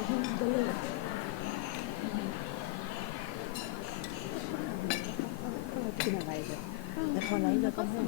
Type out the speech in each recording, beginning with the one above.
กินอะไรเลยแล้วพอไลฟ์แล้วก็ให้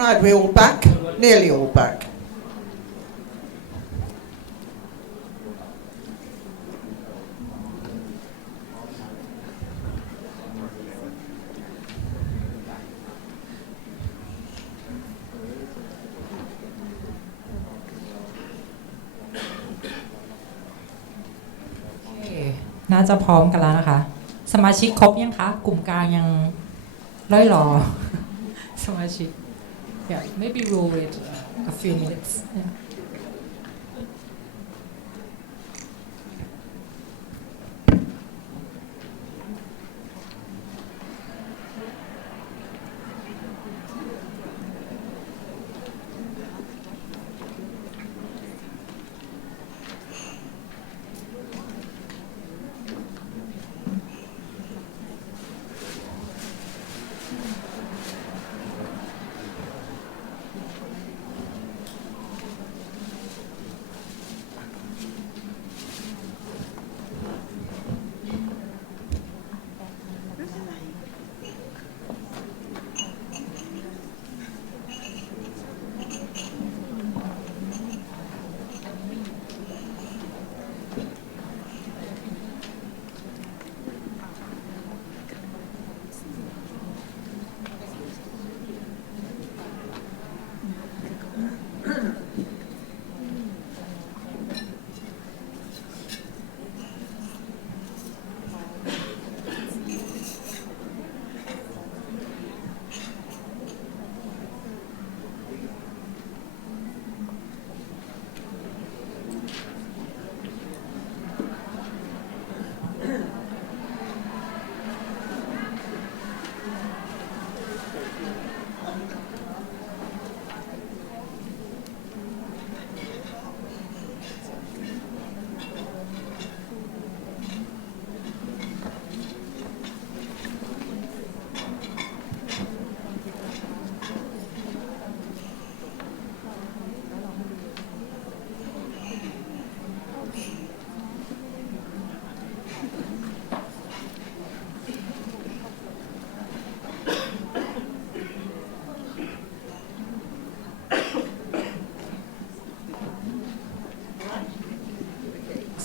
Right, we're all back, nearly all back. Okay. น่าจะพร้อมกันแล้วนะคะสมาชิกครบยังคะกลุ่มกลางยังร่อยรอ สมาชิก yeah maybe we'll wait a few minutes yeah.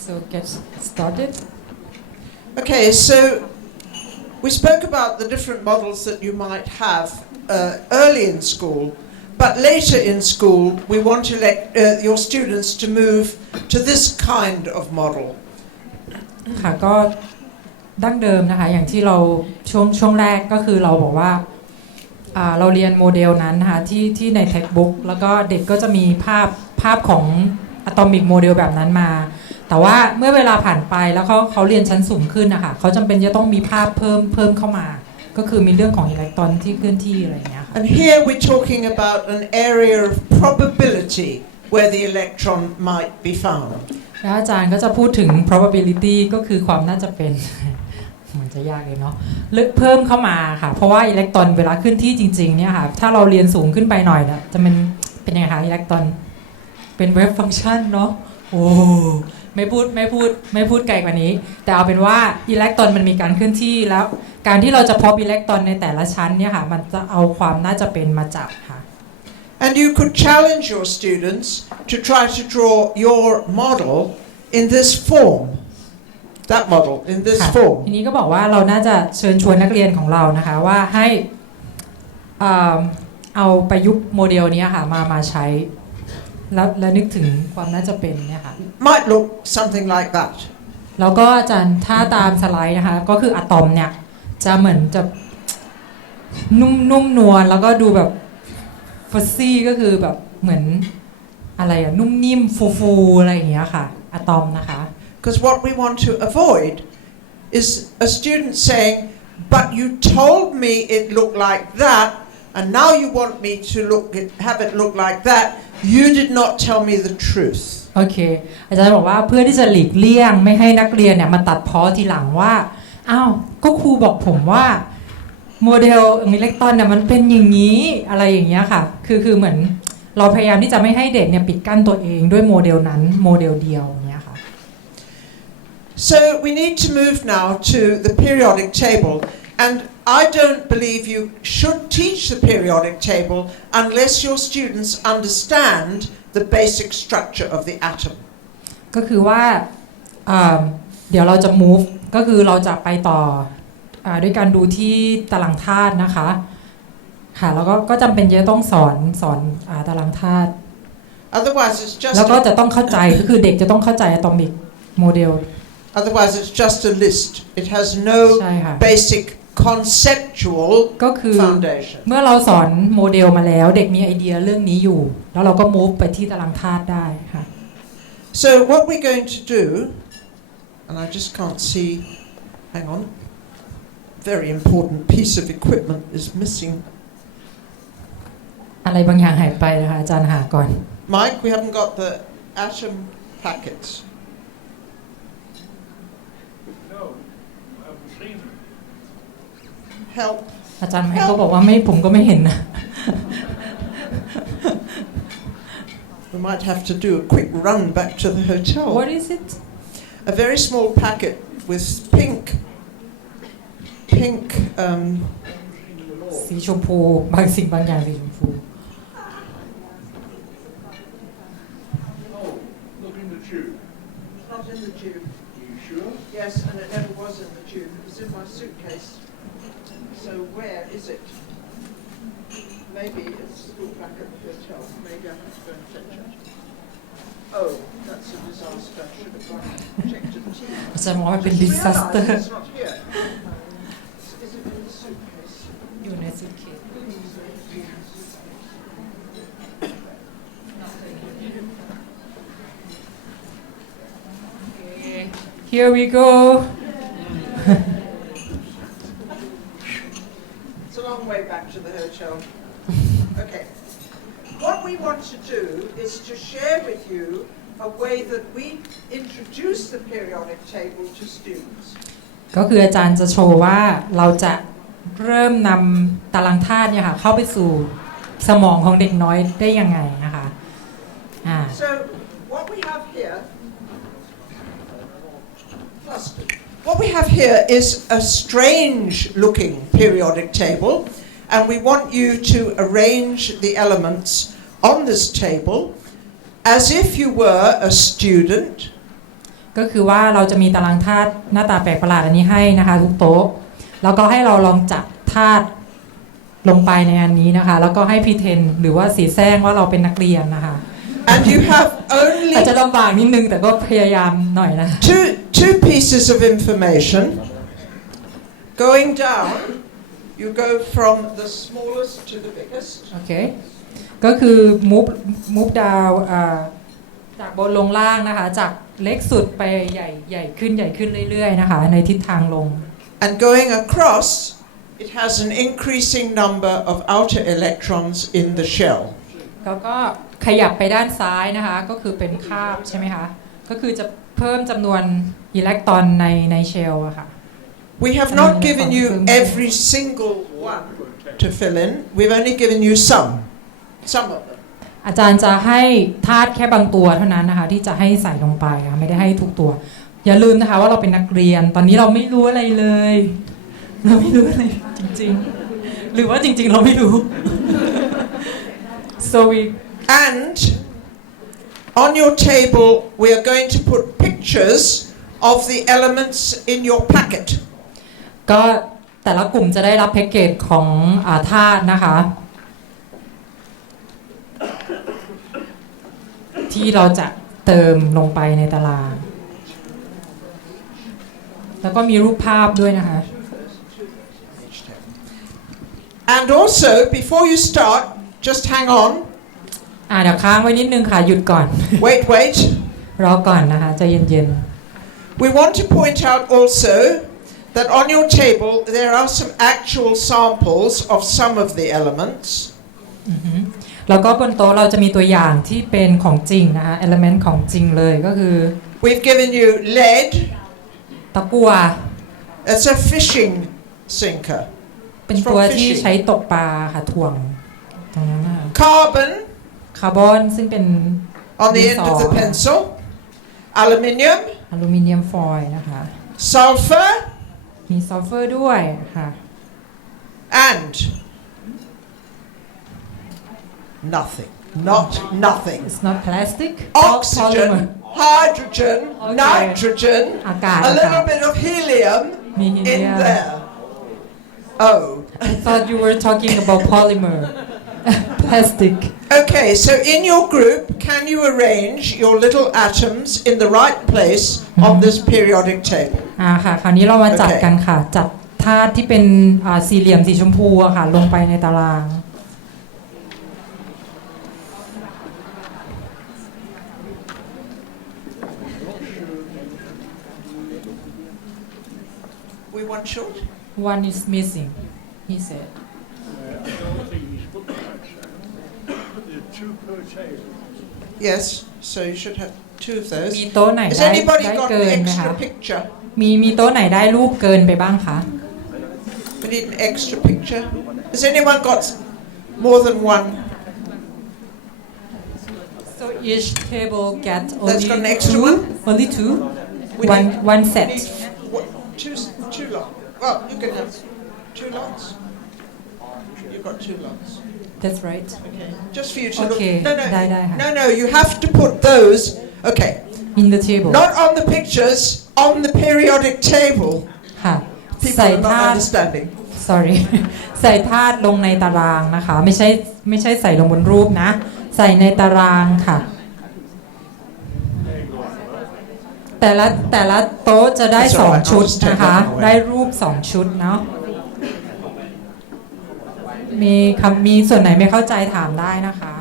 So get started. Okay, so we spoke about the different models that you might have early in school, but later in school we want to let your students to move to this kind of model. ค่ะก็ดั้งเดิมนะคะอย่างที่เราช่วงแรกก็คือเราบอกว่าเราเรียนโมเดลนั้นนะคะที่ใน textbook แล้วก็เด็กก็จะมีภาพของอะตอมิกโมเดลแบบนั้นมาแต่ว่าเมื่อเวลาผ่านไปแล้วเขาเรียนชั้นสูงขึ้นนะคะเขาจำเป็นจะต้องมีภาพเพิ่มเข้ามาก็คือมีเรื่องของอิเล็กตรอนที่เคลื่อนที่อะไรอย่างเงี้ยค่ะ And here we're talking about an area of probability where the electron might be found. แล้วอาจารย์ก็จะพูดถึง probability ก็คือความน่าจะเป็น มันจะยากเลยเนาะเพิ่มเข้ามาค่ะเพราะว่าอิเล็กตรอนเวลาขึ้นที่จริงๆเนี่ยค่ะถ้าเราเรียนสูงขึ้นไปหน่อยเนี่ยจะเป็นยังไงคะอิเล็กตรอนเป็นเวฟฟังก์ชันเนาะโอ้ไม่พูดไกลกว่านี้แต่เอาเป็นว่าอิเล็กตรอนมันมีการเคลื่อนที่แล้วการที่เราจะพบอิเล็กตรอนในแต่ละชั้นเนี่ยค่ะมันจะเอาความน่าจะเป็นมาจับค่ะ And you could challenge your students to try to draw your model in this form. That model in this form. ทีนี้ก็บอกว่าเราน่าจะเชิญชวนนักเรียนของเรานะคะว่าให้เอาประยุกต์โมเดลนี้ค่ะมาใช้แล้วนึกถึงความน่าจะเป็นเนี่ยค่ะ Might look something like that. แล้วก็อาจารย์ถ้าตามสไลด์นะคะก็คืออะตอมเนี่ยจะเหมือนจะนุ่มนวลแล้วก็ดูแบบฟัซซี่ก็คือแบบเหมือนอะไรอะนุ่มนิ่มฟูอะไรอย่างเงี้ยค่ะอะตอมนะคะ Because what we want to avoid is a student saying, but you told me it looked like that, and now you want me to have it look like that. You did not tell me the truth. โอเคอาจารย์บอกว่าเพื่อที่จะหลีกเลี่ยงไม่ให้นักเรียนเนี่ยมาตัดพ้อทีหลังว่าอ้าวก็ครูบอกผมว่าโมเดลอิเล็กตรอนเนี่ยมันเป็นอย่างนี้อะไรอย่างเงี้ยค่ะคือเหมือนเราพยายามที่จะไม่ให้เด็กเนี่ยปิดกั้นตัวเองด้วยโมเดลนั้นโมเดลเดียวเนี่ยค่ะ So we need to move now to the periodic table. And I don't believe you should teach the periodic table unless your students understand the basic structure of the atom. ก็คือว่าเดี๋ยวเราจะ move ก็คือเราจะไปต่อด้วยการดูที่ตารางธาตุนะคะค่ะแล้วก็จำเป็นจะต้องสอนตารางธาตุ Otherwise it's just แล้วก็จะต้องเข้าใจก็คือเด็กจะต้องเข้าใจอะตอมิกโมเดล Otherwise it's just a list. It has no ใช่ค่ะ basic conceptual ก็คือ foundation. เมื่อเราสอนโมเดลมาแล้วเด็กมีไอเดียเรื่องนี้อยู่แล้วเราก็ move ไปที่ตารางธาตุได้ค่ะ So what we're going to do, and I just can't see, hang on, very important piece of equipment is missing. อะไรบางอย่างหายไปนะคะอาจารย์หาก่อน Mike, we haven't got the atom packets. No, I haven't seen them. Help. อาจารย์ไมค์ก็บอกว่าไม่ผมก็ไม่เห็นนะ We might have to do a quick run back to the hotel. What is it A very small packet with pink สีชมพูบางสิ่งบางอย่างสีชมพู Oh, look in the tube. It's not in the tube. Are you sure? Yes, and it never was in the tube. It was in my suitcase. So where is it? Maybe it's still back at the hotel. Maybe I have to go and fetch it. Oh, that's a disaster. I should have gone and checked it. อาจารย์บอกว่าเป็น I realise disaster it's not here. Is it in the suitcase? อยู่ในสุดเขต Here we go It's a long way back to the hotel. Okay. What we want to do is to share with you a way that we introduce the periodic table to students. ก็คืออาจารย์จะโชว์ว่าเราจะเริ่มนำตารางธาตุเนี่ยค่ะเข้าไปสู่สมองของเด็กน้อยได้ยังไงนะคะ So what we have here, what we have here is a strange-looking periodic table, and we want you to arrange the elements on this table as if you were a student. ก็คือว่าเราจะมีตารางธาตุหน้าตาแปลกประหลาดอันนี้ให้นะคะทุกโต๊ะแล้วก็ให้เราลองจับธาตุลงไปในอันนี้นะคะแล้วก็ให้พรีเทนหรือว่าสีแซงว่าเราเป็นนักเรียนนะคะ And you have only อาจจะลำบากนิดนึงแต่ก็พยายามหน่อยนะ two pieces of information. Going down, you go from the smallest to the biggest. โอเคก็คือ move down จากบนลงล่างนะคะจากเล็กสุดไปใหญ่ขึ้นเรื่อยๆนะคะในทิศทางลง And going across, it has an increasing number of outer electrons in the shell. แล้วก็ขยับไปด้านซ้ายนะคะก็คือเป็นคาบใช่ไหมคะก็คือจะเพิ่มจำนวนอิเล็กตรอนในเชลล์อะค่ะ We have not given you every single one to fill in. We've only given you some of them. อาจารย์จะให้ธาตุแค่บางตัวเท่านั้นนะคะที่จะให้ใส่ลงไปค่ะไม่ได้ให้ทุกตัวอย่าลืมนะคะว่าเราเป็นนักเรียนตอนนี้เราไม่รู้อะไรเลยเราไม่รู้อะไรจริงๆหรือว่าจริงๆเราไม่รู้ so we And on your table, we are going to put pictures of the elements in your packet. ก็แต่ละกลุ่มจะได้รับแพ็กเกจของธาตุนะคะที่เราจะเติมลงไปในตารางแล้วก็มีรูปภาพด้วยนะคะ And also, before you start, just hang on. เดี๋ยวค้างไว้นิดนึงค่ะหยุดก่อน Wait. รอก่อนนะคะใจเย็น We want to point out also that on your table there are some actual samples of some of the elements. ๆแล้วก็บนโต๊ะเราจะมีตัวอย่างที่เป็นของจริงนะคะ element ของจริงเลยก็คือ We've given you lead. ตะกั่ว It's a fishing sinker. เป็นตัวที่ใช้ตกปลาค่ะถ่วงตรงนั้นนะคะ Carbon คาร์บอนซึ่งเป็น on the end of the pencil. Aluminium. อลูมิเนียมฟอยล์นะคะ Sulfur. มีซัลเฟอร์ด้วยค่ะ and nothing, not nothing. It's not plastic Oxygen, polymer hydrogen, Okay. nitrogen, อากาศ a little bit of helium มี in helium there. Oh. I thought you were talking about polymer plastic Okay, so in your group, can you arrange your little atoms in the right place on this periodic table? ค่ะคราวนี้เรามาจัด โอเค กันค่ะ จัดธาตุที่เป็นสี่เหลี่ยมสีชมพูอะค่ะ ลงไปในตาราง We want short? One is missing he said I don't think he's put that, there are two per table. Yes, so you should have two of those. มีโต๊ะไหน Has ได้ anybody ได้ got เกิ an นไหมคะ extra picture? มีโต๊ะไหนได้รูปเกินไปบ้างคะ We need an extra picture. Has anyone got more than one? so each table get That's only got an extra two one? only two We one set need what, two lots. Well, you can have two lots. You've got two lots. that's right Okay. Just for you to Okay, look.ได้ค่ะ No, you have to put those. Okay. in the table Not on the pictures, on the periodic table. ค่ะ People ใส่ are not ธาตุ understanding. sorry ใส่ธาตุลงในตารางนะคะ ไม่ใช่ใส่ลงบนรูปนะ ใส่ในตารางค่ะ แต่ละโต๊ะจะได้ That's all right, 2 ชุด I'll just take นะคะ that away. ได้รูป 2 ชุดเนาะมีส่วนไหนไม่เข้าใจถามได้นะคะ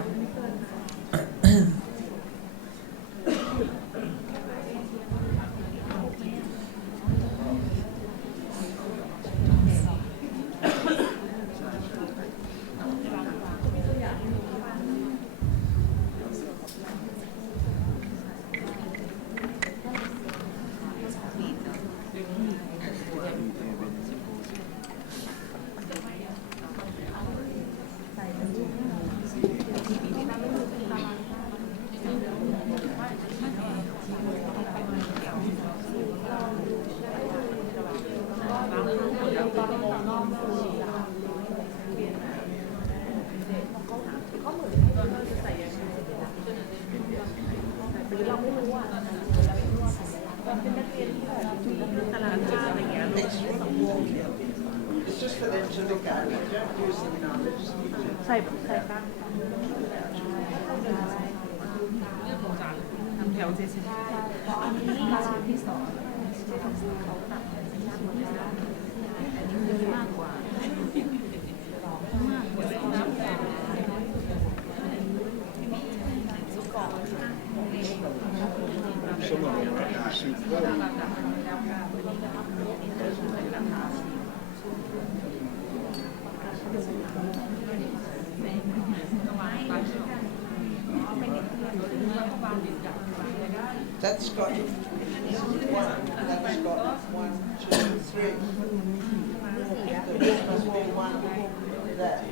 It's just for them to look at. We don't use them now. They just need to. ใส่บ้างทำแถวเฉยๆอันนี้ตารางที่2เขาตัดอันนี้เยอะมากกว่า Some of them are superb. That's got one. That's got 1, 2, 3. There must be one there.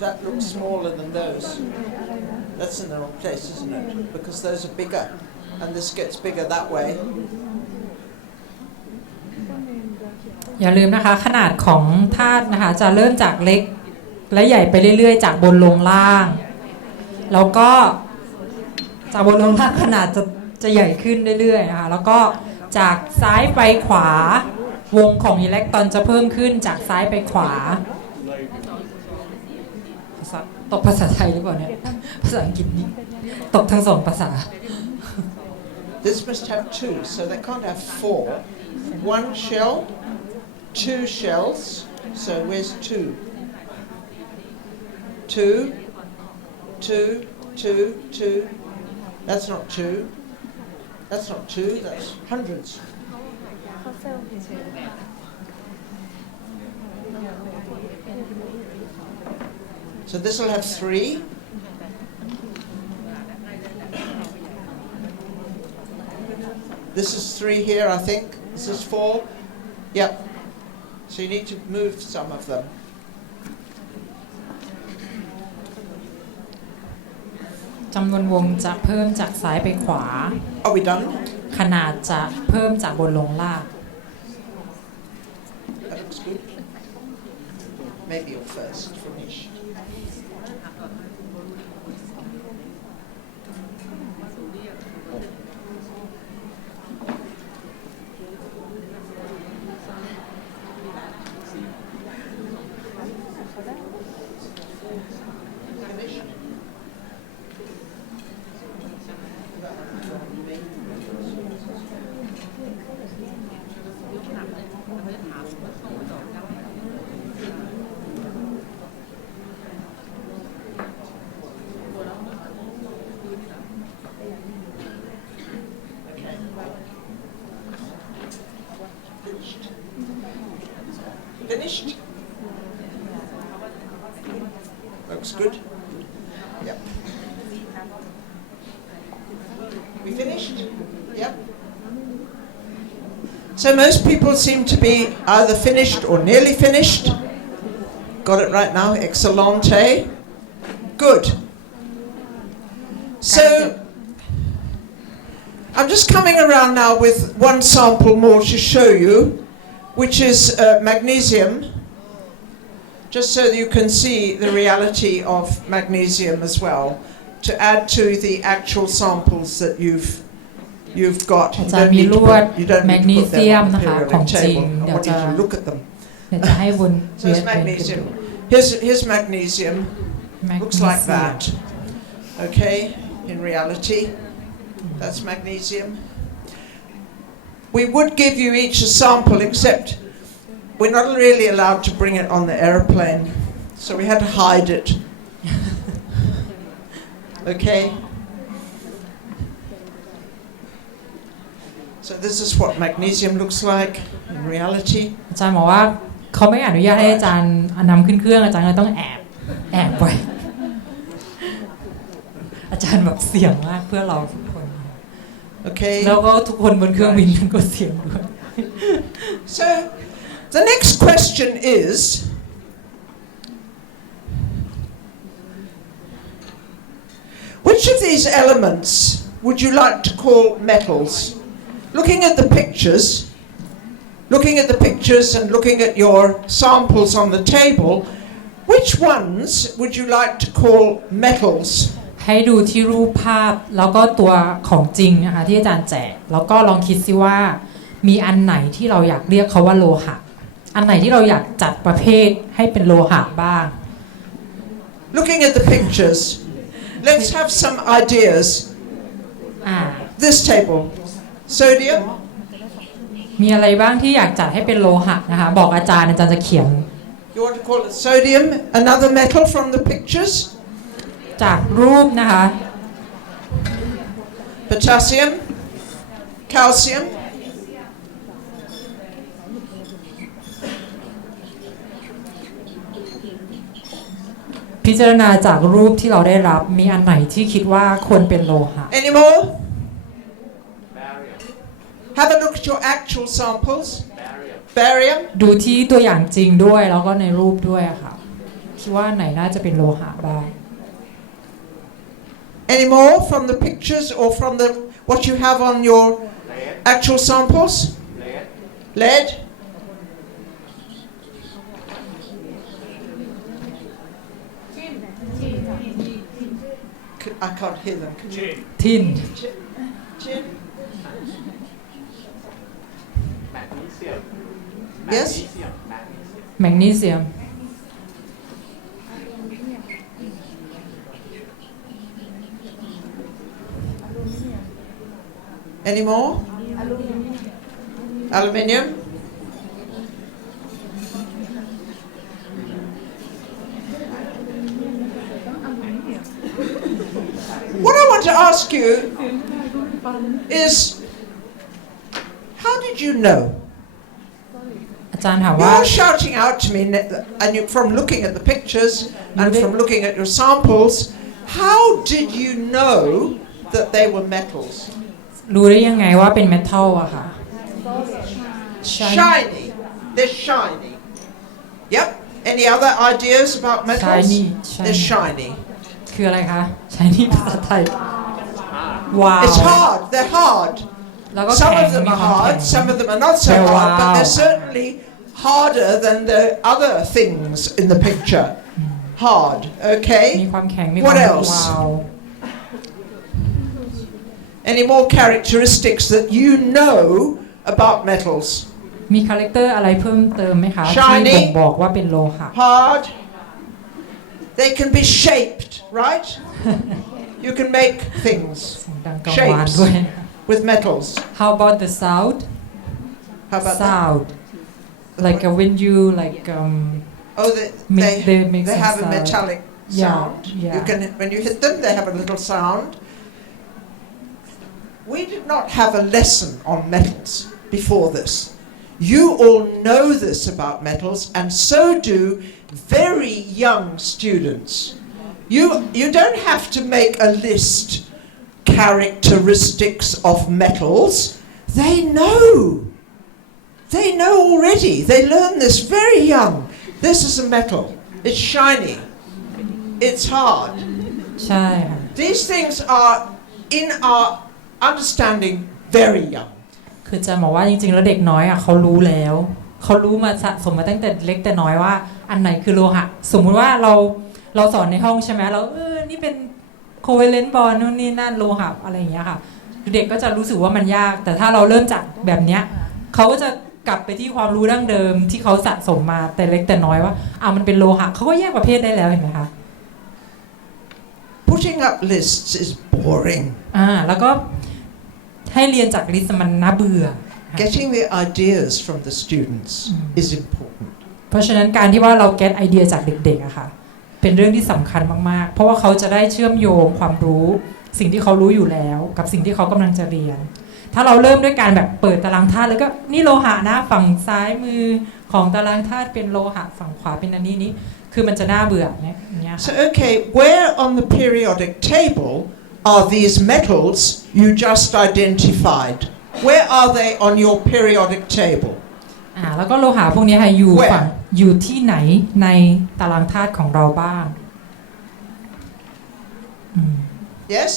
That looks smaller than those. That's in the wrong place, isn't it? Because those are bigger, and this gets bigger that way. อย่าลืมนะคะขนาดของธาตุนะคะจะเริ่มจากเล็กและใหญ่ไปเรื่อยๆจากบนลงล่างแล้วก็จากบนลงล่างขนาดจะใหญ่ขึ้นเรื่อยๆนะคะแล้วก็จากซ้ายไปขวาวงของอิเล็กตรอนจะเพิ่มขึ้นจากซ้ายไปขวาตกภาษาไทยหรือเปล่าเนี่ยภาษาอังกฤษนี่ตกทั้งสองภาษา This must have two, so they can't have four. One shell, two shells. So where's two? Two, two, two, two. That's not two. That's not two. That's hundreds. So this will have three. This is 3 here, I think. This is 4. Yep. So you need to move some of them. จำนวนวงจะเพิ่มจากซ้ายไปขวา Are we done? ขนาดจะเพิ่มจากบนลงล่าง That looks good. Maybe your first finish. Finished? Looks good. Yep. We finished? Yep. So most people seem to be either finished or nearly finished. Got it right now. Excellente. Good. So I'm just coming around now with one sample more to show you, which is magnesium, just so that you can see the reality of magnesium as well, to add to the actual samples that you've got. You don't need to put them on the periodic table. I want you to look at them. เดี๋ยวจะให้บน So it's magnesium. Here's magnesium. Looks like that. Okay, in reality, that's magnesium. We would give you each a sample, except we're not really allowed to bring it on the aeroplane, so we had to hide it. Okay? So this is what magnesium looks like in reality. อาจารย์บอกว่าเขาไม่อนุญาตให้อาจารย์นำขึ้นเครื่องอาจารย์ก็ต้องแอบไว้ อาจารย์แบบเสี่ยงมากเพื่อเราทุกคน Okay? แล้วก็ทุกคนบนเครื่องบินก็เสี่ยงด้วย So the next question is, which of these elements would you like to call metals? Looking at the pictures and looking at your samples on the table, which ones would you like to call metals? ให้ดูที่รูปภาพแล้วก็ตัวของจริงนะคะที่อาจารย์แจกแล้วก็ลองคิดซิว่ามีอันไหนที่เราอยากเรียกเขาว่าโลหะอันไหนที่เราอยากจัดประเภทให้เป็นโลหะบ้าง Looking at the pictures, let's have some ideas. This table, sodium. มีอะไรบ้างที่อยากจัดให้เป็นโลหะนะคะบอกอาจารย์จะเขียน You want to call it sodium? Another metal from the pictures? จากรูปนะคะ Potassium, calcium. พิจารณาจากรูปที่เราได้รับมีอันไหนที่คิดว่าควรเป็นโลหะ Any more? Have a look at your actual samples. Barium. ดูที่ตัวอย่างจริงด้วยแล้วก็ในรูปด้วยค่ะคิดว่าไหนน่าจะเป็นโลหะบ้าง Any more from the pictures or from the what you have on your actual samples? Lead. I can't hear them. Can you? ทิน Tin. Magnesium. Yes? Magnesium. แมกนีเซียม Any more? Aluminium. What I want to ask you is, how did you know? อาจารย์ถามว่า You're shouting out to me, and you, from looking at the pictures and from looking at your samples, how did you know that they were metals? รู้ได้ยังไงว่าเป็นเมทัลอะค่ะ Shiny. They're shiny. Yep. Any other ideas about metals? Shiny, They're shiny. shiny. คืออะไรคะ shiny ภาษาไทยว้าว It's hard. They're hard. แล้วก็ Some แข็ง of them มี are ความแข็ hard, ง some of them are not so They're hard, but wow. they're certainly harder than the other things in the picture. Hard, มี okay? ความแข็งมีควา What ม else? วาว Any more characteristics that you know about metals? มีคาแรคเตอร์อะไรเพิ่มเติมไหมคะ Shiny ที่บ่งบอกว่าเป็นโลหะ Hard. They can be shaped, right? You can make things เสียงดังกังวาน Shapes ด้วยนะ with metals. How about the sound How about that? sound like when you like Oh, they make some have a sound. metallic Yeah, sound. yeah. You can, when you hit them, they have a little sound. We did not have a lesson on metals before this. You all know this about metals, and so do very young students. You don't have to make a list, characteristics of metals. They know. They know already. They learn this very young. This is a metal. It's shiny. It's hard. ใช่ค่ะ These things are in our understanding very young. คือจะบอกว่าจริงๆแล้วเด็กน้อยอ่ะเขารู้แล้วเขารู้มาสะสมมาตั้งแต่เล็กแต่น้อยว่าอันไหนคือโลหะสมมุติว่าเราสอนในห้องใช่ไหมเรานี่เป็นโคเวเลนต์บอลนู่นนี่นั่นโลหะอะไรอย่างเงี้ยค่ะเด็กก็จะรู้สึกว่ามันยากแต่ถ้าเราเริ่มจากแบบเนี้ยเขาก็จะกลับไปที่ความรู้ดั้งเดิมที่เขาสะสมมาแต่เล็กแต่น้อยว่ามันเป็นโลหะเขาก็แยกประเภทได้แล้วเห็นไหมคะ Putting up lists is boring. แล้วก็ให้เรียนจากลิสต์มันน่าเบื่อ Getting the ideas from the students is important. เพราะฉะนั้นการที่ว่าเรา get ไอเดียจากเด็กๆอะค่ะเป็นเรื่องที่สำคัญมากๆเพราะว่าเขาจะได้เชื่อมโยงความรู้สิ่งที่เขารู้อยู่แล้วกับสิ่งที่เขากำลังจะเรียนถ้าเราเริ่มด้วยการแบบเปิดตารางธาตุแล้วก็นี่โลหะนะฝั่งซ้ายมือของตารางธาตุเป็นโลหะฝั่งขวาเป็นอันนี้คือมันจะน่าเบื่อเนี่ยอย่างเงี้ย So okay, where on the periodic table are these metals you just identified? Where are they on your periodic table? แล้วก็โลหะพวกนี้ค่ะอยู่ที่ไหนในตารางธาตุของเราบ้าง Yes?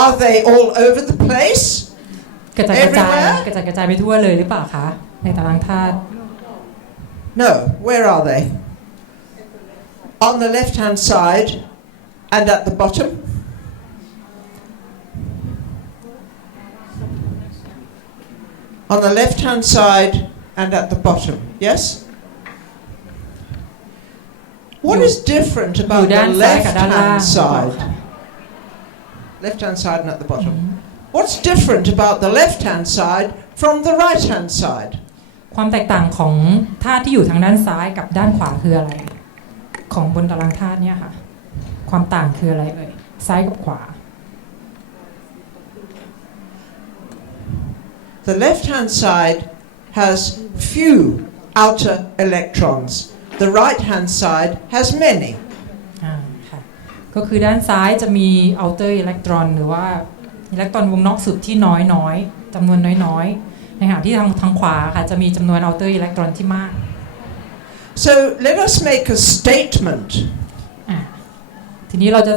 Are they all over the place? กระจายไปทั่วเลยหรือเปล่าคะในตารางธาตุ No. Where are they? On the left-hand side and at the bottom? On the left-hand side and at the bottom, yes? What is different about the left-hand side? Left-hand side and at the bottom. What's different about the left-hand side from the right-hand side? ความแตกต่างของธาตุที่อยู่ทางด้านซ้ายกับด้านขวาคืออะไรของบนตารางธาตุเนี่ยค่ะความต่างคืออะไรซ้ายกับขวา The left-hand side has few outer electrons. The right-hand side has many. ค่ะก็คือด้านซ้ายจะมี outer electron หรือว่าอิเล็กตรอนวงนอกสุดที่น้อยจำนวนน้อยในขณะที่ทางขวาค่ะจะมีจำนวน outer electron ที่มาก So let us make a statement. ทีนี้เราจะ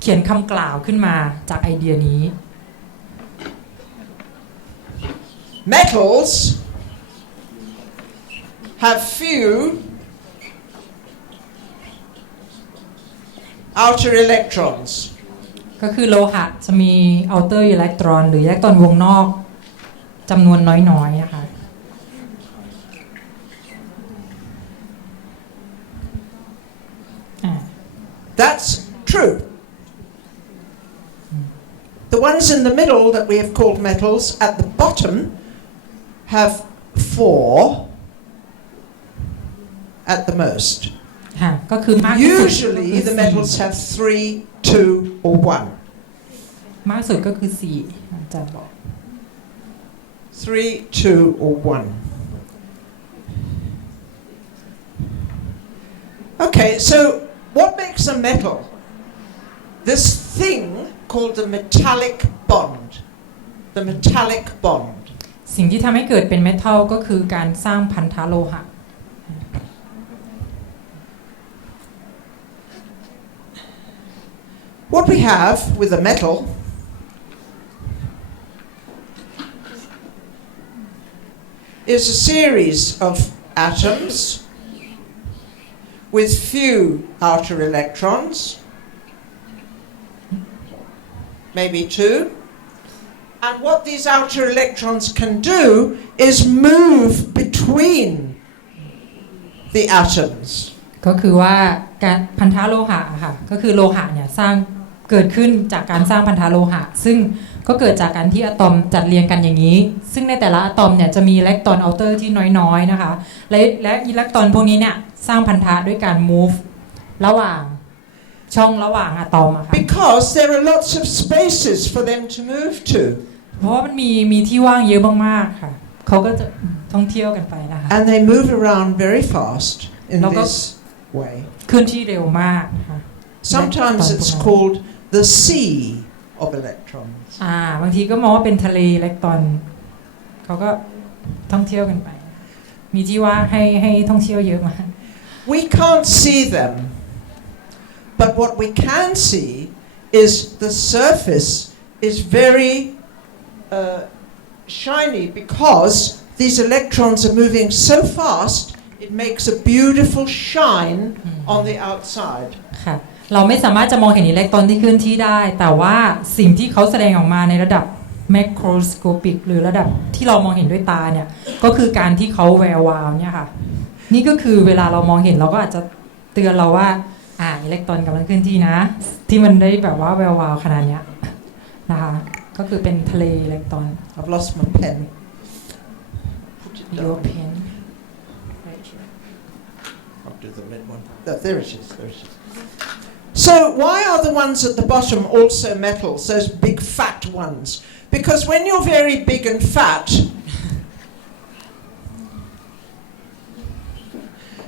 เขียนคำกล่าวขึ้นมาจากไอเดียนี้ Metals have few outer electrons. ก็คือโลหะจะมี outer electron หรืออิเล็กตรอนวงนอกจำนวนน้อยๆนะคะ That's true. The ones in the middle that we have called metals at the bottom have 4 at the most. ก็คือมากที่สุด Usually the metals have 3, 2 or 1. มากสุดก็คือ4อาจารย์บอก 3, 2 or 1. Okay, so what makes a metal? this thing called the metallic bond. The metallic bond. สิ่งที่ทำให้เกิดเป็นเมทัลก็คือการสร้างพันธะโลหะ What we have with a metal is a series of atoms with few outer electrons, maybe two. And what these outer electrons can do is move between the atoms. ก็คือว่าการพันธะโลหะค่ะก็คือโลหะเนี่ยสร้างเกิดขึ้นจากการสร้างพันธะโลหะซึ่งก็เกิดจากการที่อะตอมจัดเรียงกันอย่างนี้ซึ่งในแต่ละอะตอมเนี่ยจะมีอิเล็กตรอนเอาเตอร์ที่น้อยๆนะคะและอิเล็กตรอนพวกนี้เนี่ยสร้างพันธะด้วยการ move ระหว่างช่องระหว่างอะตอมอะค่ะ Because there are lots of spaces for them to move to. เพราะว่ามันมีที่ว่างเยอะมากๆค่ะเขาก็จะท่องเที่ยวกันไปนะคะ And they move around very fast in this way. เคลื่อนที่เร็วมากนะคะ Sometimes it's called the sea of electrons. บางทีก็มองว่าเป็นทะเลอิเล็กตรอนเขาก็ท่องเที่ยวกันไปมีที่ว่างให้ท่องเที่ยวเยอะมาก We can't see them, but what we can see is the surface is very shiny because these electrons are moving so fast it makes a beautiful shine on the outside. ค่ะเราไม่สามารถจะมองเห็นอิเล็กตรอนที่เคลื่อนที่ได้แต่ว่าสิ่งที่เขาแสดงออกมาในระดับแมกโครสโคปิกหรือระดับที่เรามองเห็นด้วยตาเนี่ยก็คือการที่เขาแวววาวเนี่ยค่ะนี่ก็คือเวลาเรามองเห็นเราก็อาจจะเตือนเราว่าอิเล็กตรอนกำลังเคลื่อนที่นะที่มันได้แบบว่าแวววาวขนาดเนี้ยนะคะก็คือเป็นทะเลอิเล็กตรอน I've lost my pen. Put it Your down. pen I'll do the mid one. There it is. There it is. So why are the ones at the bottom also metals, those big fat ones? Because when you're very big and fat,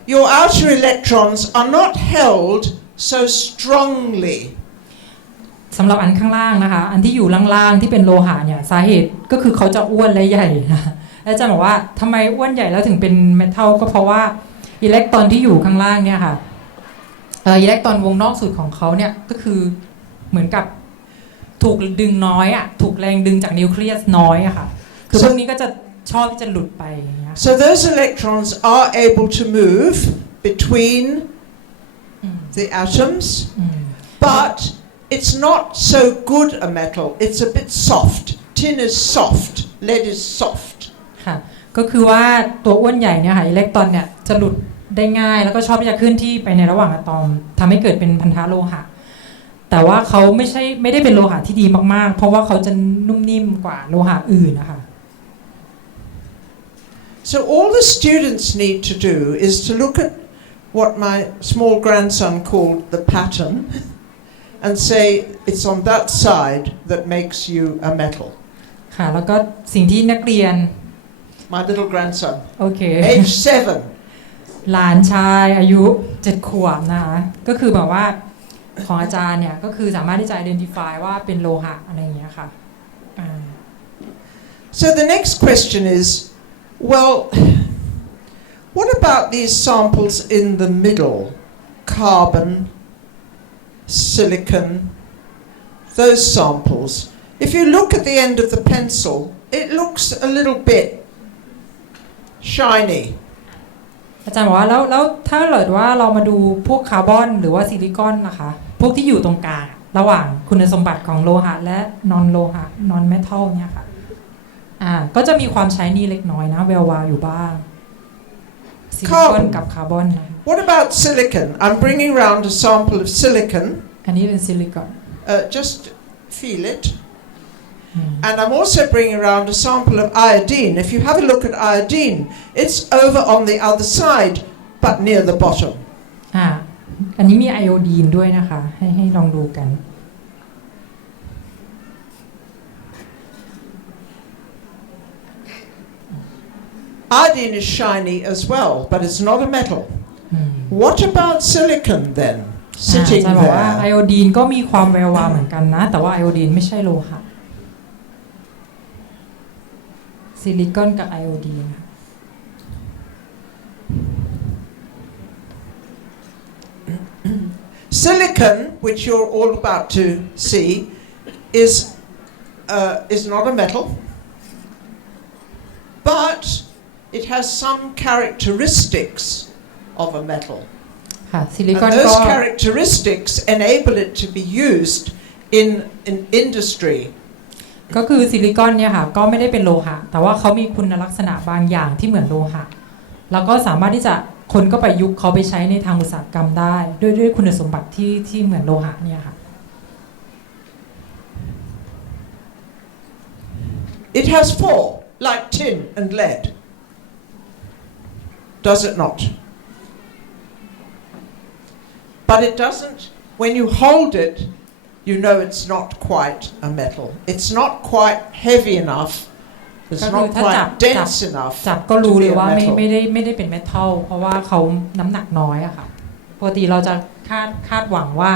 your outer electrons are not held so strongly. สำหรับอันข้างล่างนะคะอันที่อยู่ล่างๆที่เป็นโลหะเนี่ยสาเหตุก็คือเขาจะอ้วนและใหญ่นะและอาจารย์บอกว่าทำไมอ้วนใหญ่แล้วถึงเป็นเมทัลก็เพราะว่าอิเล็กตรอนที่อยู่ข้างล่างเนี่ยค่ะอิเล็กตรอนวงนอกสุดของเขาเนี่ยก็คือเหมือนกับถูกดึงน้อยถูกแรงดึงจากนิวเคลียสน้อยค่ะคือพวกนี้ก็จะชอบที่จะหลุดไปอย่างเงี้ย So those electrons are able to move between the atoms, but it's not so good a metal. It's a bit soft. Tin is soft. Lead is soft. ค่ะก็คือว่าตัวอ้วนใหญ่เนี่ยค่ะอิเล็กตรอนเนี่ยจะหลุดได้ง่ายแล้วก็ชอบที่จะเคลื่อนที่ไปในระหว่างอะตอมทำให้เกิดเป็นพันธะโลหะแต่ว่าเขาไม่ได้เป็นโลหะที่ดีมากๆเพราะว่าเขาจะนุ่มนิ่มกว่าโลหะอื่นนะคะ So all the students need to do is to look at what my small grandson called the pattern and say it's on that side that makes you a metal. ค่ะแล้วก็สิ่งที่นักเรียน My little grandson, โอเค age 7. หลานชายอายุ7 ขวบนะคะก็คือแบบว่าของอาจารย์เนี่ยก็คือสามารถที่จะ identify ว่าเป็นโลหะอะไรอย่างเงี้ยค่ะ So the next question is, well, what about these samples in the middle? Carbon, silicon, those samples. If you look at the end of the pencil, it looks a little bit shiny. อาจารย์บอกว่าแล้วถ้าเกิดว่าเรามาดูพวกคาร์บอนหรือว่าซิลิคอนนะคะพวกที่อยู่ตรงกลางระหว่างคุณสมบัติของโลหะและนอนโลหะนอนเมทัลเนี่ยค่ะก็จะมีความใช้นี่เล็กน้อยนะแวววาวอยู่บ้างซิลิคอนกับคาร์บอนนะ What about silicon? I'm bringing round a sample of silicon. อันนี้เป็นซิลิคอน Just feel it. And I'm also bringing around a sample of iodine. If you have a look at iodine, it's over on the other side, but near the bottom. อันนี้มีไอโอดีนด้วยนะคะให้ลองดูกัน Iodine is shiny as well, but it's not a metal. What about silicon then? sitting อาจารย์บอกว่าไอ there. โอดีนก็มีความแวววาวเหมือนกันนะแต่ว่าไอโอดีนไม่ใช่โลหะซิลิคอนกับไอโอดีน Silicon, which you're all about to see, is not a metal, but it has some characteristics of a metal. ค่ะซิลิ And คอนก็ those characteristics enable it to be used in industry. ก็คือซิลิคอนเนี่ยค่ะก็ไม่ได้เป็นโลหะแต่ว่าเขามีคุณลักษณะบางอย่างที่เหมือนโลหะแล้วก็สามารถที่จะคนก็ประยุกต์เขาไปใช้ในทางอุตสาหกรรมได้ด้วยคุณสมบัติที่เหมือนโลหะเนี่ยค่ะ It has four, like tin and lead. Does it not? But it doesn't, when you hold it, you know it's not quite a metal. It's not quite heavy enough. It's ก็คือ not ถ้า quite dense enough จับก็รู้ to เล be ย a ว่า metal. ไม่ได้เป็นเมทัลเพราะว่าเขาน้ำหนักน้อยอะค่ะปกติเราจะคาดหวังว่า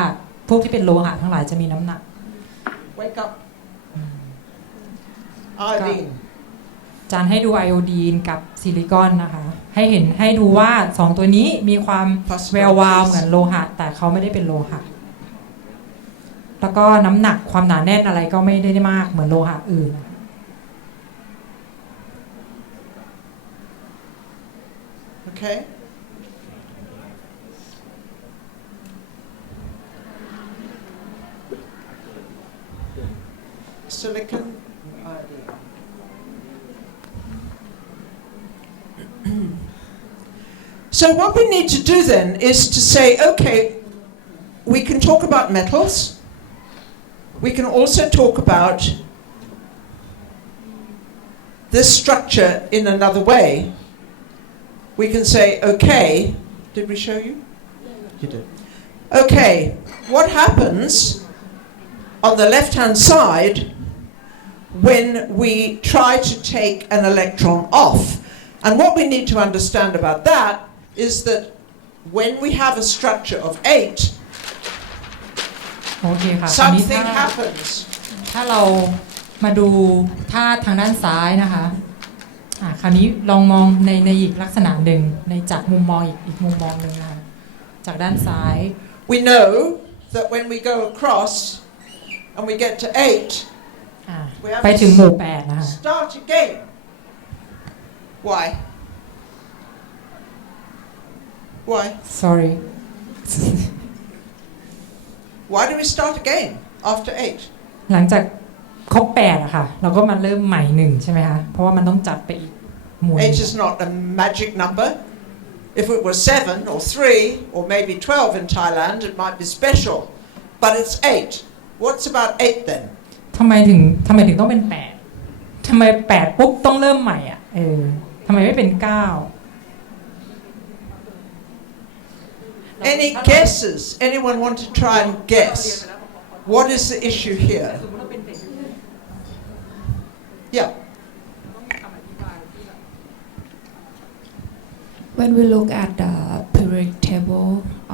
พวกที่เป็นโลหะทั้งหลายจะมีน้ำหนัก Wake up. Iodine. อาจารย์ให้ดูไอโอดีนกับซิลิคอนนะคะให้ดูว่า2ตัวนี้มีความแวววาวเหมือนโลหะแต่เขาไม่ได้เป็นโลหะแล้วก็น้ำหนักความหนาแน่นอะไรก็ไม่ได้มากเหมือนโลหะอื่น Okay? Silicon. Iodine. So what we need to do then is to say, okay, we can talk about metals. We can also talk about this structure in another way. We can say, okay, did we show you? You did. Okay, what happens on the left-hand side when we try to take an electron off? And what we need to understand about that is that when we have a structure of 8, โอเคค่ะคราวนี้ something happens. ถ้าเรามาดูธาตุทางด้านซ้ายนะคะคราวนี้ลองมองในอีกลักษณะหนึ่งในจากมุมมองอีกมุมมองหนึ่งนะคะจากด้านซ้าย We know that when we go across and we get to 8, ไปถึงหมู่8นะคะ start again. Why? Why? sorry Why do we start again after 8? หลังจากครบ8อะค่ะเราก็มาเริ่มใหม่1ใช่ไหมคะเพราะว่ามันต้องจัดไปอีกหมู่ 8 is not a magic number. If it was 7 or 3 or maybe 12 in Thailand, it might be special. But it's 8. What's about 8 then? ทำไมถึงต้องเป็น8ทำไม8ปุ๊บต้องเริ่มใหม่อ่ะทำไมไม่เป็น9 Any guesses? Anyone want to try and guess? What is the issue here? Yeah. When we look at the periodic table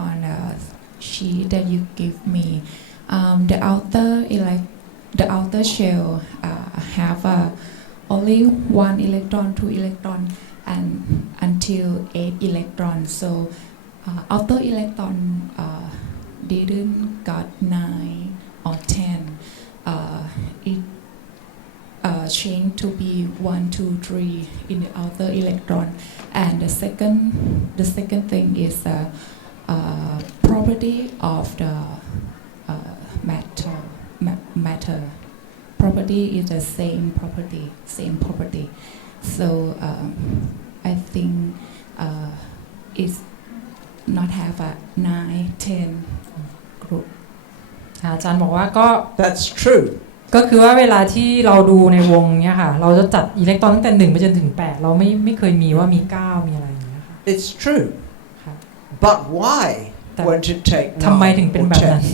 on a sheet that you give me, the outer shell have only 1 electron, 2 electron, and until 8 electrons. So outer electron didn't got 9 or 10. It changed to be 1, 2, 3 in the outer electron. And the second thing is property of the matter. Property is the same property. So I think it's not have a 9, 10 group. อาจารย์บอกว่าก็ That's true. ก็คือว่าเวลาที่เราดูในวงเนี่ยค่ะเราจะจัดอิเล็กตรอนตั้งแต่1ไปจนถึง8เราไม่เคยมีว่ามี9มีอะไรอย่างเงี้ยค่ะ It's true. ค่ะ But why แต่ won't it take ทำไม 9 ถึงเป็น or แบบนั้น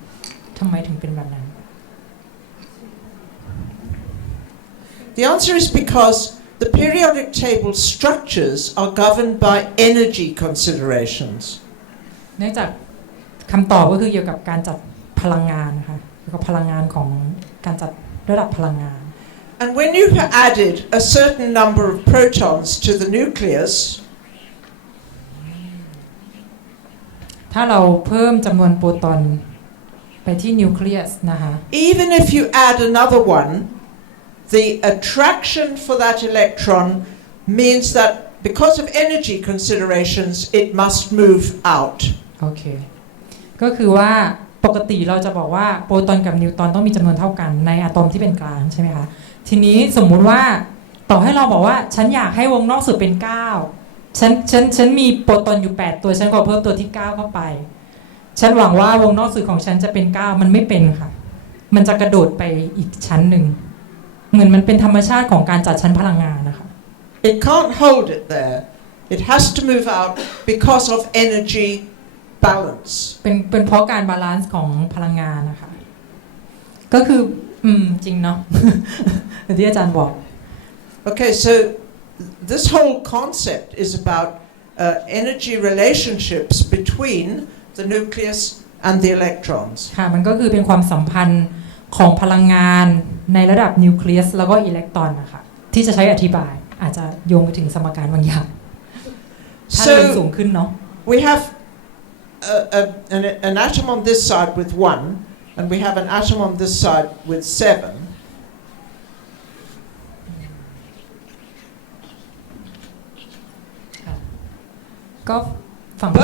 10? ทำไมถึงเป็นแบบนั้น The answer is because the periodic table structures are governed by energy considerations. เนื่องจาก คำตอบก็คือเกี่ยวกับการจัดพลังงานนะคะเกี่ยวกับพลังงานของการจัดระดับพลังงาน And when you've added a certain number of protons to the nucleus, ถ้าเราเพิ่มจำนวนโปรตอนไปที่นิวเคลียสนะคะ even if you add another one, the attraction for that electron means that because of energy considerations, it must move out. โอเคก็คือว่าปกติเราจะบอกว่าโปรตอนกับนิวตรอนต้องมีจำนวนเท่ากันในอะตอมที่เป็นกลางใช่ไหมคะทีนี้สมมุติว่าต่อให้เราบอกว่าฉันอยากให้วงนอกสุดเป็น9ฉันมีโปรตอนอยู่8ตัวฉันขอเพิ่มตัวที่9เข้าไปฉันหวังว่าวงนอกสุดของฉันจะเป็น9มันไม่เป็นค่ะมันจะกระโดดไปอีกชั้นหนึ่งเหมือนมันเป็นธรรมชาติของการจัดชั้นพลังงานนะคะ It can't hold it there. It has to move out because of energy balance. เป็นเพราะการบาลานซ์ของพลังงานนะคะก็คือจริงเนาะ ที่อาจารย์บอก Okay, so this whole concept is about energy relationships between the nucleus and the electrons. ค่ะมันก็คือเป็นความสัมพันธ์ของพลังงานในระดับนิวเคลียสแล้วก็อิเล็กตรอนนะคะที่จะใช้อธิบายอาจจะโยงไปถึงสมการบางอย่างถ้าเรียนสูงขึ้นเนาะ We have an atom on this side with 1, and we have an atom on this side with 7.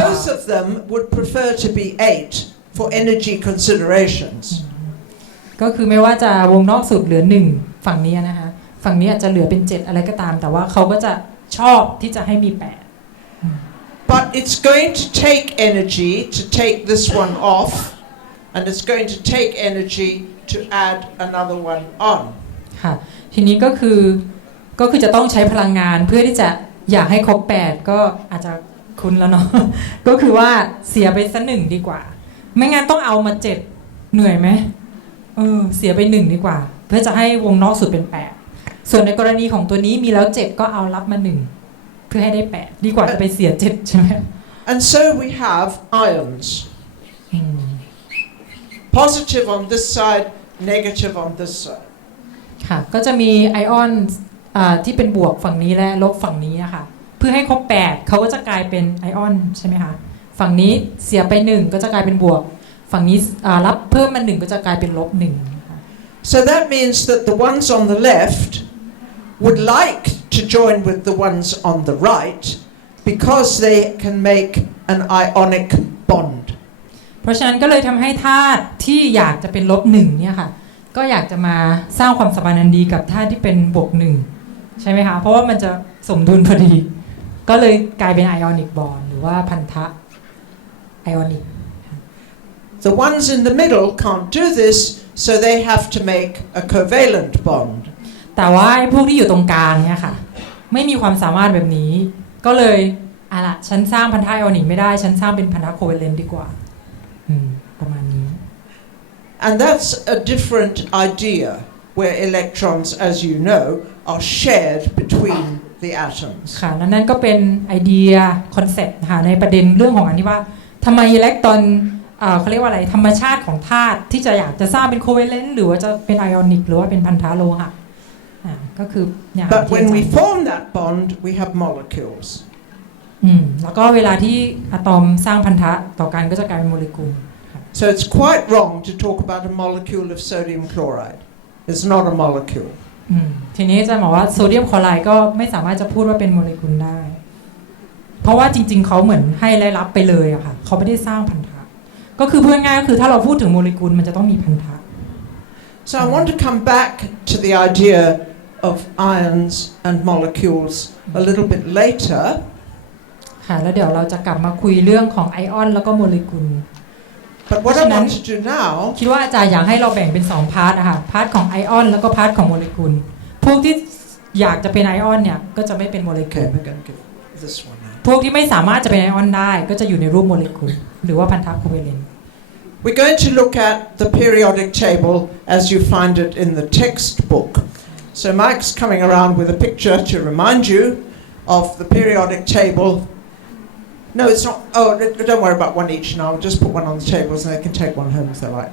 Both of them would prefer to be 8 for energy considerations. ก็คือไม่ว่าจะวงนอกสุดเหลือ1ฝั่งนี้นะคะฝั่งนี้อาจจะเหลือเป็น7อะไรก็ตามแต่ว่าเขาก็จะชอบที่จะให้มี8 But it's going to take energy to take this one off, and it's going to take energy to add another one on. ค่ะทีนี้ก็คือจะต้องใช้พลังงานเพื่อที่จะอยากให้ครบ8ก็อาจจะคุ้นแล้วเนาะ ก็คือว่าเสียไปสัก1ดีกว่าไม่งั้นต้องเอามา7เหนื่อยไหมเสียไป1ดีกว่าเพื่อจะให้วงนอกสุดเป็น8ส่วนในกรณีของตัวนี้มีแล้ว7ก็เอารับมา1เพื่อให้ได้8ดีกว่าจะไปเสีย7ใช่ไหม And so we have ions. Positive on this side, negative on this side. ค่ะก็จะมีไอออนที่เป็นบวกฝั่งนี้และลบฝั่งนี้นะคะเพื่อให้ครบ8เขาก็จะกลายเป็นไอออนใช่ไหมคะฝั่งนี้เสียไป1ก็จะกลายเป็นบวกฝั่งนี้รับเพิ่มมา1ก็จะกลายเป็นลบ1 So that means that the ones on the left would like to join with the ones on the right because they can make an ionic bond. เพราะฉะนั้นก็เลยทำให้ธาตุที่อยากจะเป็นลบ1เนี่ยค่ะก็อยากจะมาสร้างความสัมพันธ์อันดีกับธาตุที่เป็นบวก1ใช่ไหมคะเพราะว่ามันจะสมดุลพอดีก็เลยกลายเป็นไอออนิกบอนด์หรือว่าพันธะไอออนิก The ones in the middle can't do this, so they have to make a covalent bond. แต่ว่าพวกที่อยู่ตรงกลางเนี่ยค่ะไม่มีความสามารถแบบนี้ก็เลยล่ะฉันสร้างพันธะไอออนิกไม่ได้ฉันสร้างเป็นพันธะโคเวเลนต์ดีกว่าประมาณนี้ And that's a different idea where electrons, as you know, are shared between the atoms. ค่ะนั่นก็เป็นไอเดียคอนเซ็ปต์ค่ะในประเด็นเรื่องของอันนี้ว่าทำไมอิเล็กตรอนเขาเรียกว่าอะไรธรรมชาติของธาตุที่จะอยากจะสร้างเป็นโคเวเลนต์หรือว่าจะเป็นไอออนิกหรือว่าเป็นพันธะโลหะก็คืออย่าง But when we form that bond, we have molecules. แล้วก็เวลาที่อะตอมสร้างพันธะต่อกันก็จะกลายเป็นโมเลกุล So it's quite wrong to talk about a molecule of sodium chloride. It's not a molecule. ทีนี้จะบอกว่าโซเดียมคลอไรด์ก็ไม่สามารถจะพูดว่าเป็นโมเลกุลได้เพราะว่าจริงๆเขาเหมือนให้และรับไปเลยอะค่ะเขาไม่ได้สร้างพันธะก็คือพูดง่ายๆก็คือถ้าเราพูดถึงโมเลกุลมันจะต้องมีพันธะ So I want to come back to the idea of ions and molecules a little bit later. ค่ะแล้วเดี๋ยวเราจะกลับมาคุยเรื่องของไอออนแล้วก็โมเลกุล But what I want to do now คิดว่าอาจารย์อยากให้เราแบ่งเป็น2พาร์ทนะคะพาร์ทของไอออนแล้วก็พาร์ทของโมเลกุลพวกที่อยากจะเป็นไอออนเนี่ยก็จะไม่เป็นโมเลกุล Okay, we're going to give this one now. พวกที่ไม่สามารถจะเป็นไอออนได้ก็จะอยู่ในรูปโมเลกุลหรือว่าพันธะโคเวเลนต์ We're going to look at the periodic table as you find it in the textbook. So Mike's coming around with a picture to remind you of the periodic table No, it's not. Oh, don't worry about one each now. I'll just put one on the table so they can take one home if they like.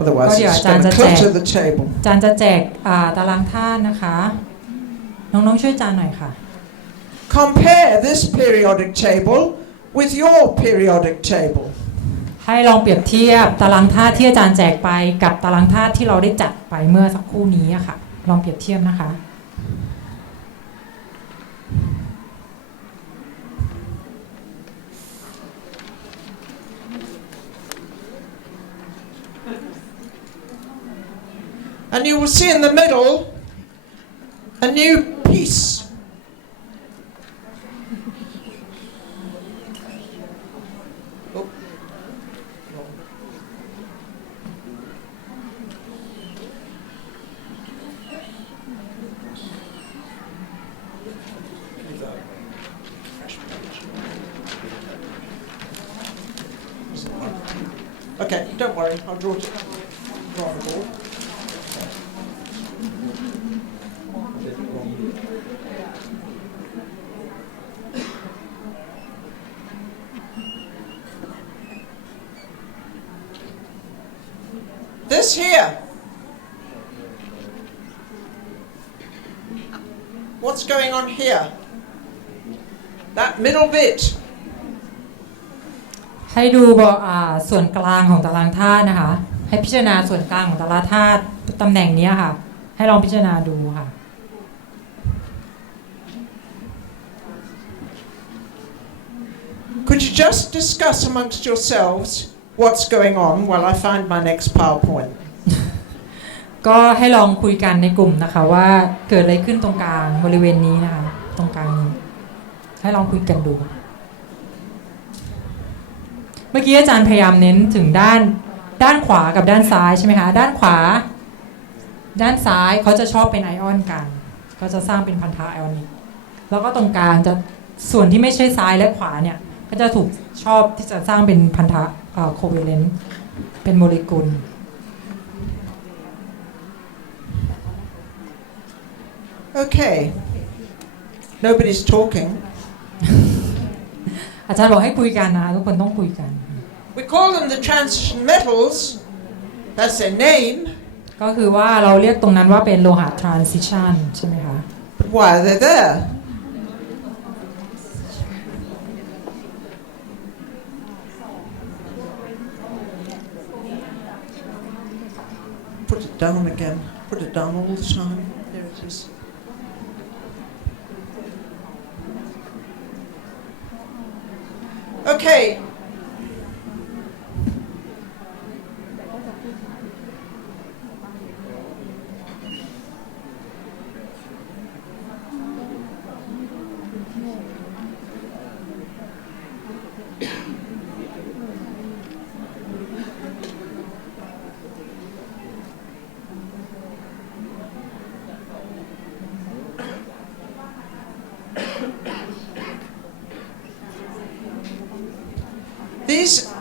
Otherwise, it's going to clutter the table. จานจะแจกตารางธาตุนะคะน้องๆช่วยจานหน่อยค่ะ Compare this periodic table with your periodic table. ให้ลองเปรียบเทียบตารางธาตุที่อาจารย์แจกไปกับตารางธาตุที่เราได้จัดไปเมื่อสักครู่นี้ค่ะลองเปรียบเทียบนะคะ And you will see in the middle a new piece. Oh. Okay, don't worry, I'll draw it. Draw the ball. This here. What's going on here? That middle bit. ให้ดูส่วนกลางของตารางธาตุนะคะให้พิจารณาส่วนกลางของตารางธาตุตำแหน่งนี้ค่ะให้ลองพิจารณาดูค่ะ Could you just discuss amongst yourselves what's going on while I find my next PowerPoint? ก็ให้ลองคุยกันในกลุ่มนะคะว่าเกิดอะไรขึ้นตรงกลางบริเวณนี้นะคะตรงกลางนี้ให้ลองคุยกันดูเมื่อกี้อาจารย์พยายามเน้นถึงด้านขวากับด้านซ้ายใช่ไหมคะด้านขวาด้านซ้ายเขาจะชอบเป็นไอออนกันก็จะสร้างเป็นพันธะไอออนิกแล้วก็ตรงกลางจะส่วนที่ไม่ใช่ซ้ายและขวาเนี่ยก็จะถูกชอบที่จะสร้างเป็นพันธะโคเวเลนต์เป็นโมเลกุลOkay. Nobody's talking. อาจารย์บอกให้คุยกันนะทุกคนต้องคุยกัน We call them the transition metals. That's their name. ก็คือว่าเราเรียกตรงนั้นว่าเป็นโลหะ transition ใช่ไหมคะ But why are they there? Put it down again. Put it down all the time. There it is. Okay.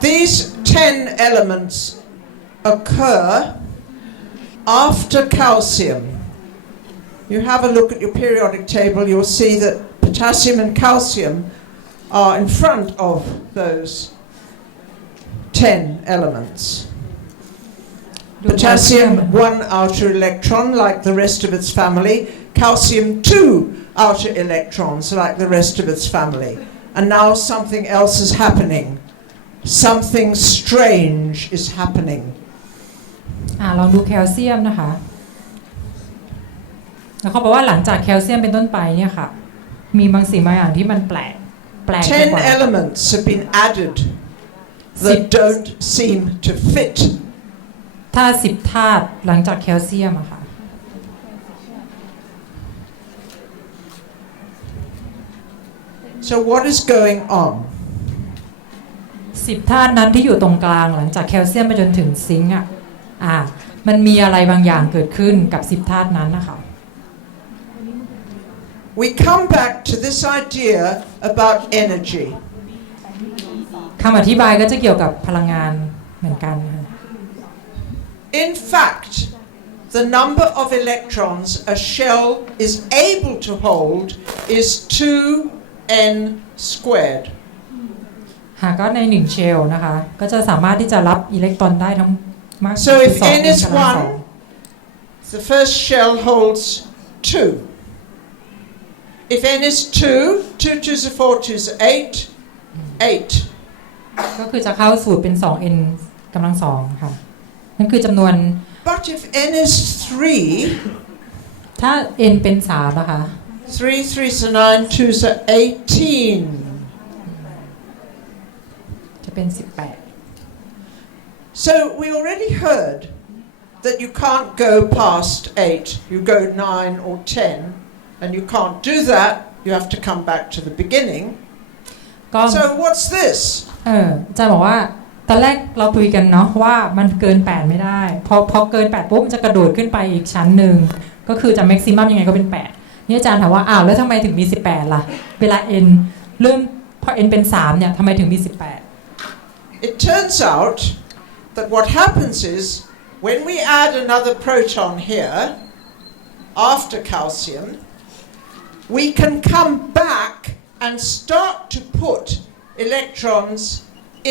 These 10 elements occur after calcium. You have a look at your periodic table, you'll see that potassium and calcium are in front of those 10 elements. Potassium, 1 outer electron, like the rest of its family. Calcium, 2 outer electrons, like the rest of its family. And now something else is happening. Something strange is happening. ลองดูแคลเซียมนะคะแล้วเขาบอกว่าหลังจากแคลเซียมเป็นต้นไปเนี่ยค่ะมีบางสิ่งบางอย่างที่มันแปลกกว่า 10 elements have been added that don't seem to fit. ถ้า10ธาตุหลังจากแคลเซียมอะค่ะ So what is going on? 10ธาตุนั้นที่อยู่ตรงกลางหลังจากแคลเซียมไปจนถึงซิงค์มันมีอะไรบางอย่างเกิดขึ้นกับ10ธาตุนั้นนะคะ We come back to this idea about energy. คำอธิบายก็จะเกี่ยวกับพลังงานเหมือนกันนะคะ In fact, the number of electrons a shell is able to hold is 2n squared. หากก็ใน1เชลล์นะคะก็จะสามารถที่จะรับอิเล็กตรอนได้ทั้งมาก So if 2 n is 1, the first shell holds 2. If n is 2, 2 to the 4 to the 8, 8. ก็คือจะเข้าสูตรเป็น 2n กำลัง2ค่ะนั่นคือจำนวน But if n is 3, ถ้า n เป็น3นะคะ 3, 3 to 9, 2 to 18. จะเป็น18 So we already heard that you can't go past 8, you go 9 or 10, and you can't do that, you have to come back to the beginning. ก็ So what's this? อาจารย์บอกว่าตอนแรกเราคุยกันเนาะว่ามันเกิน8ไม่ได้พอเกิน8ปุ๊บมันจะกระโดดขึ้นไปอีกชั้นหนึ่งก็คือจะแม็กซิมัมยังไงก็เป็น8นี่อาจารย์ถามว่าอ้าวแล้วทำไมถึงมี18ล่ะเวลา n เริ่มพอ n เป็น3เนี่ยทำไมถึงมี18 It turns out that what happens is when we add another proton here after calcium, we can come back and start to put electrons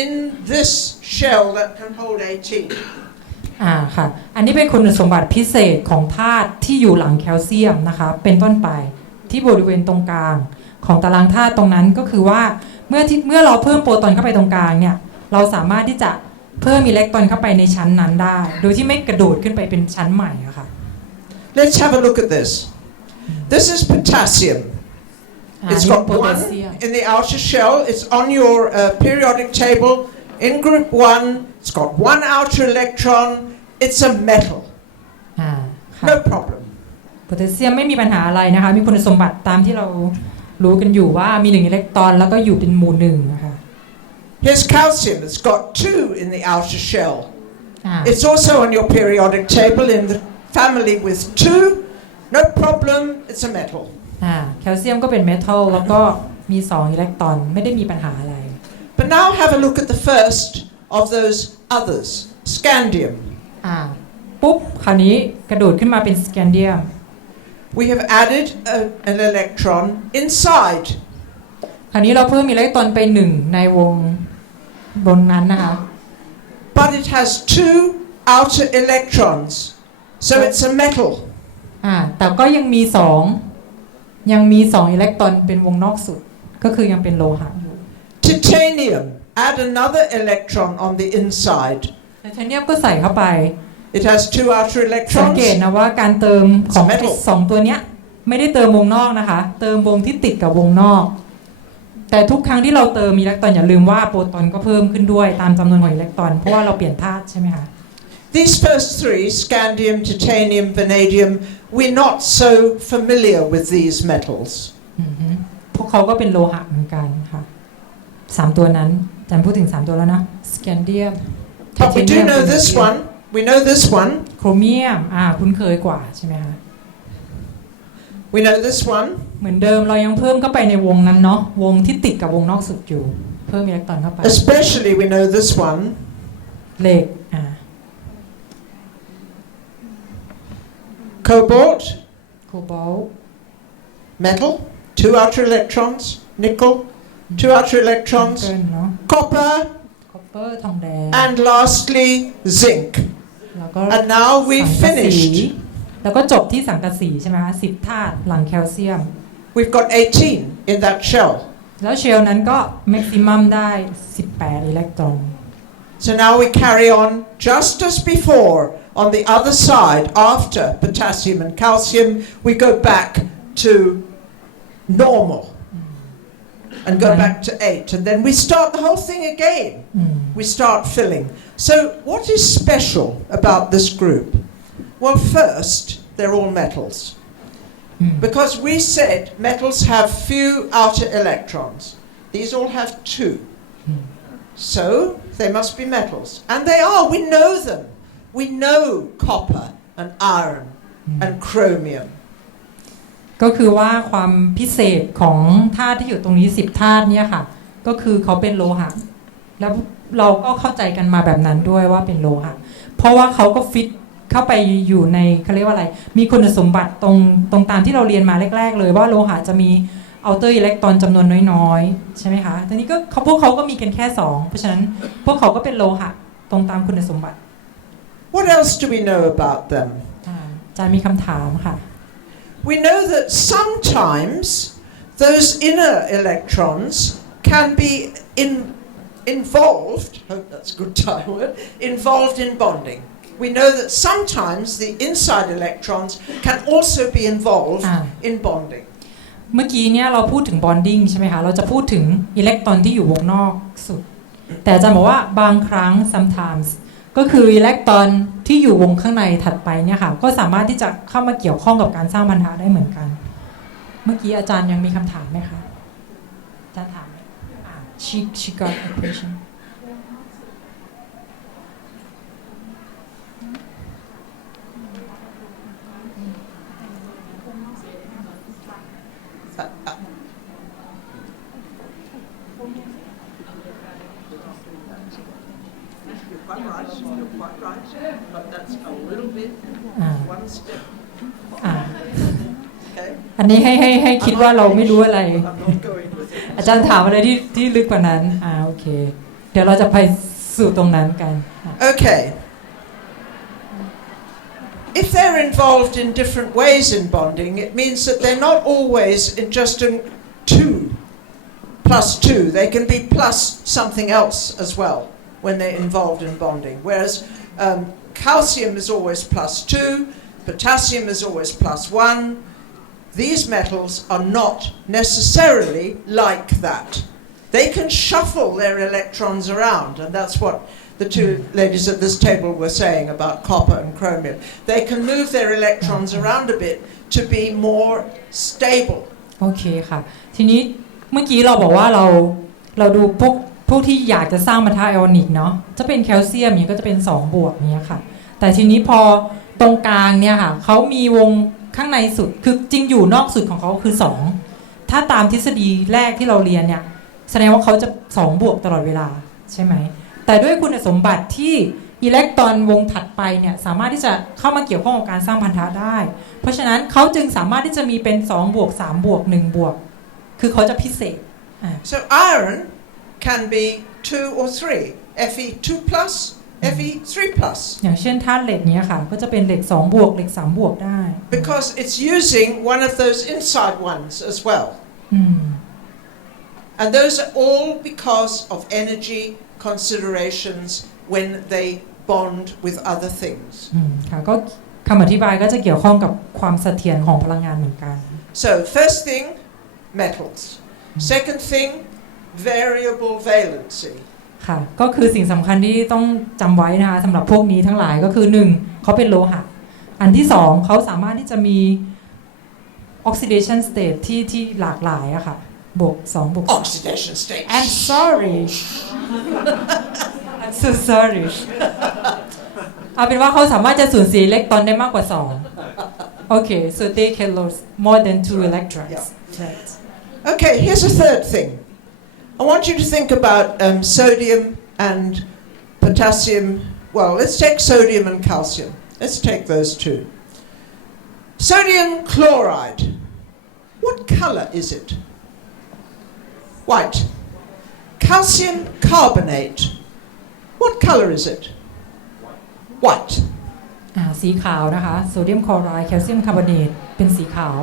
in this shell that can hold 18. ค่ะอันนี้เป็นคุณสมบัติพิเศษของธาตุที่อยู่หลังแคลเซียมนะคะเป็นต้นไปที่บริเวณตรงกลางของตารางธาตุตรงนั้นก็คือว่าเมื่อเราเพิ่มโปรตอนเข้าไปตรงกลางเนี่ยเราสามารถที่จะเพิ่มอิเล็กตรอนเข้าไปในชั้นนั้นได้โดยที่ไม่กระโดดขึ้นไปเป็นชั้นใหม่อะค่ะ Let's have a look at this. This is potassium. It's got one in the outer shell. It's on your periodic table. In group 1, it's got one outer electron. It's a metal. No problem. โพแทสเซียมไม่มีปัญหาอะไรนะคะมีคุณสมบัติตามที่เรารู้กันอยู่ว่ามี1อิเล็กตรอนแล้วก็อยู่เป็นหมู่1นะคะ Here's calcium. It's got 2 in the outer shell. It's also on your periodic table in the family with 2. No problem. It's a metal. แคลเซียมก็เป็นเมทัลแล้วก็มี2อิเล็กตรอนไม่ได้มีปัญหาอะไร But now have a look at the first of those others, scandium. ปุ๊บคราวนี้กระโดดขึ้นมาเป็นสแกนเดียม We have added an electron inside. คราวนี้เราเพิ่มอิเล็กตรอนไป1ในวงนั้นนะคะ But it has 2 outer electrons, so it's a metal. แต่ก็ยังมี2อิเล็กตรอนเป็นวงนอกสุดก็คือยังเป็นโลหะอยู่ Titanium, add another electron on the inside. ไทเทเนียมก็ใส่เข้าไป It has 2 outer สังเกต electrons. นะว่าการเติมของ metal 2ตัวเนี้ยไม่ได้เติมวงนอกนะคะเติมวงที่ติดกับวงนอกแต่ทุกครั้งที่เราเติมอิเล็กตรอนอย่าลืมว่าโปรตอนก็เพิ่มขึ้นด้วยตามจำนวนของอิเล็กตรอนเพราะว่าเราเปลี่ยนธาตุใช่ไหมคะ These first 3, scandium, titanium, vanadium, we're not so familiar with these metals. พวกเขาก็เป็นโลหะเหมือนกันค่ะ3ตัวนั้นอาจารย์พูดถึง3ตัวแล้วนะสแกนเดียม But we do know this one. We know this one. โครเมียมคุ้นเคยกว่าใช่ไหมคะ We know this one. เหมือนเดิมเรายังเพิ่มเข้าไปในวงนั้นเนาะวงที่ติดกับวงนอกสุดอยู่เพิ่มอิเล็กตรอนเข้าไป Especially we know this one. เลขCobalt, โคบอลต์ metal, 2 outer electrons. Nickel, 2 outer electrons. เนาะ Copper, คอปเปอร์ทองแดง and lastly zinc. แล้วก็ And now we've สังกะสี finished. แล้วก็จบที่สังกะสีใช่ไหมคะ10ธาตุหลังแคลเซียม We've got 18 in that shell. แล้วเชลนั้นก็แม็กซิมัมได้18อิเล็กตรอน So now we carry on just as before. On the other side, after potassium and calcium, we go back to normal and go back to 8. And then we start the whole thing again. We start filling. So what is special about this group? Well, first, they're all metals. Because we said metals have few outer electrons. These all have 2. So they must be metals. And they are. We know them. We know copper and iron and chromium. ก็คือว่าความพิเศษของธาตุที่อยู่ตรงนี้10ธาตุเนี่ยค่ะก็คือเขาเป็นโลหะแล้วเราก็เข้าใจกันมาแบบนั้นด้วยว่าเป็นโลหะเพราะว่าเขาก็ฟิตเข้าไปอยู่ในเขาเรียกว่าอะไรมีคุณสมบัติตรงตามที่เราเรียนมาแรกๆเลยว่าโลหะจะมี outer electron จำนวนน้อยๆใช่ไหมคะทีนี้ก็พวกเขาก็มีกันแค่2เพราะฉะนั้นพวกเขาก็เป็นโลหะตรงตามคุณสมบัติ What else do we know about them? อาจารย์มีคำถามค่ะ We know that sometimes those inner electrons can be involved, hope that's a good Thai word, involved in bonding. We know that sometimes the inside electrons can also be involved in bonding. เมื่อกี้เนี่ยเราพูดถึง bonding ใช่ไหมคะเราจะพูดถึงอิเล็กตรอนที่อยู่วงนอกสุดแต่อาจารย์บอกว่าบางครั้ง sometimes ก็คืออิเล็กตรอนที่อยู่วงข้างในถัดไปเนี่ยค่ะก็สามารถที่จะเข้ามาเกี่ยวข้องกับการสร้างพันธะได้เหมือนกันเมื่อกี้อาจารย์ยังมีคำถามไหมคะอาจารย์ถามshe got a question You're quite right, but that's a little bit one step. อันนี้ให้คิดว่าเราไม่รู้อะไร I'm not going with it. อาจารย์ถามอะไรที่ลึกกว่านั้นโอเคเดี๋ยวเราจะไปสู่ตรงนั้นกัน Okay. If they're involved in different ways in bonding, it means that they're not always in just a 2 plus 2. They can be plus something else as well when they're involved in bonding. Whereas calcium is always plus 2, potassium is always plus 1. These metals are not necessarily like that. They can shuffle their electrons around, and that's what the two ladies at this table were saying about copper and chromium. They can move their electrons around a bit to be more stable. โอเคค่ะทีนี้เมื่อกี้เราบอกว่าเราดูพวกที่อยากจะสร้างพันธะไอออนิกเนาะจะเป็นแคลเซียมเนี่ยก็จะเป็น2บวกเนี้ยค่ะแต่ทีนี้พอตรงกลางเนี่ยค่ะเขามีวงข้างในสุดคือจริงอยู่นอกสุดของเขาคือ2ถ้าตามทฤษฎีแรกที่เราเรียนเนี่ยแสดงว่าเขาจะ2บวกตลอดเวลาใช่ไหมแต่ด้วยคุณสมบัติที่อิเล็กตรอนวงถัดไปเนี่ยสามารถที่จะเข้ามาเกี่ยวข้องกับการสร้างพันธะได้เพราะฉะนั้นเขาจึงสามารถที่จะมีเป็น2บวก3บวก1บวกคือเขาจะพิเศษSo iron can be 2 or 3 Fe 2 plus Fe 3 plus อย่างเช่นธาตุเหล็กเนี้ยค่ะก็จะเป็นเหล็ก2บวกเหล็ก3บวกได้ because it's using one of those inside ones as well and those are all because of energy considerations when they bond with other things ค่ะก็คำอธิบายก็จะเกี่ยวข้องกับความเสถียรของพลังงานเหมือนกัน so first thing metals second thing variable valency ค่ะก็คือสิ่งสำคัญที่ต้องจำไว้นะคะสำหรับพวกนี้ทั้งหลายก็คือ1เขาเป็นโลหะอันที่2เขาสามารถที่จะมี oxidation state ที่หลากหลายอะค่ะบวก2บวก oxidation state I'm sorry I'm so sorry เอาเป็นว่าเขาสามารถจะสูญเสียอิเล็กตรอนได้มากกว่า2โอเค so they can lose more than 2 electrons right. Okay, here's a third thing. I want you to think about sodium and potassium. Well, let's take sodium and calcium. Let's take those two. Sodium chloride. What color is it? White. Calcium carbonate. What color is it? White. สีขาวนะคะโซเดียมคลอไรด์แคลเซียมคาร์บอเนตเป็นสีขาว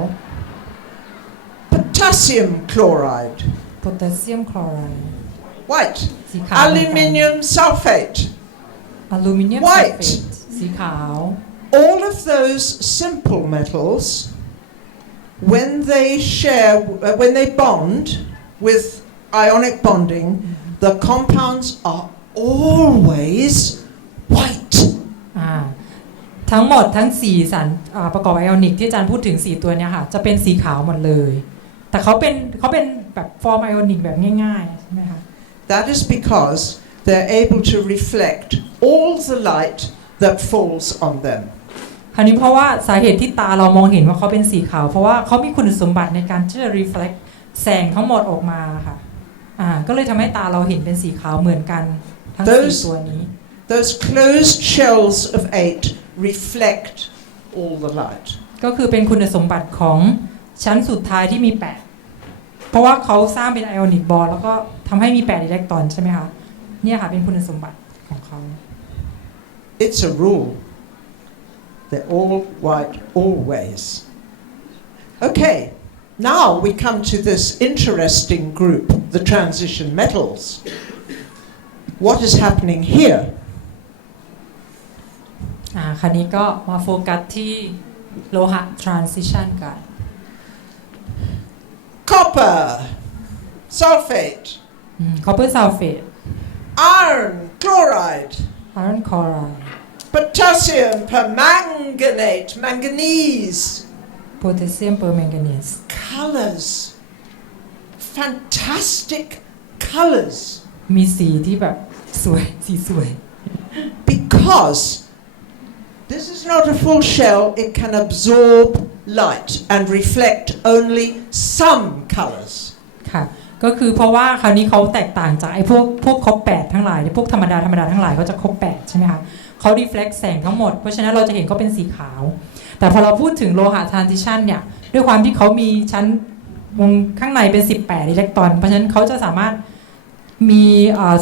Potassium chloride. potassium chloride White. สีขาว Aluminium sulfate. aluminium White. sulfate สีขาว All of those simple metals, when they bond with ionic bonding, the compounds are always white. ทั้งหมดทั้ง4สารประกอบไอออนิกที่อาจารย์พูดถึง4ตัวเนี่ยค่ะจะเป็นสีขาวหมดเลยแต่เขาเป็นแบบฟอร์มไอออนิกแบบง่ายๆใช่ไหมคะ That is because they're able to reflect all the light that falls on them. คราวนี้เพราะว่าสาเหตุที่ตาเรามองเห็นว่าเขาเป็นสีขาวเพราะว่าเขามีคุณสมบัติในการที่จะ reflect แสงทั้งหมดออกมาค่ะก็เลยทำให้ตาเราเห็นเป็นสีขาวเหมือนกันทั้ง4ตัวนี้ Those closed shells of 8 reflect all the light. ก็คือเป็นคุณสมบัติของชั้นสุดท้ายที่มี8 เพราะว่าเขาสร้างเป็นไอออนิกบอลแล้วก็ทำให้มี8อิเล็กตรอนใช่ไหมคะเนี่ยค่ะเป็นคุณสมบัติของเขา It's a rule. They're all white always. Okay, now we come to this interesting group, the transition metals. What is happening here? คราวนี้ก็มาโฟกัสที่โลหะ transition กัน Copper, sulfate, copper sulfate iron chloride, iron chloride potassium permanganate, manganese. potassium permanganate Colors, fantastic colors. มีสีที่แบบสวยสีสวย Because this is not a full shell, it can absorb light and reflect only some colors. ค่ะก็คือเพราะว่าคราวนี้เขาแตกต่างจากไอ้พวกครบ8ทั้งหลายพวกธรรมดาทั้งหลายเขาจะครบ8ใช่ไหมคะเขารีเฟล็กแสงทั้งหมดเพราะฉะนั้นเราจะเห็นเขาเป็นสีขาวแต่พอเราพูดถึงโลหะ transition เนี่ยด้วยความที่เขามีชั้นวงข้างในเป็น18อิเล็กตรอนเพราะฉะนั้นเขาจะสามารถมี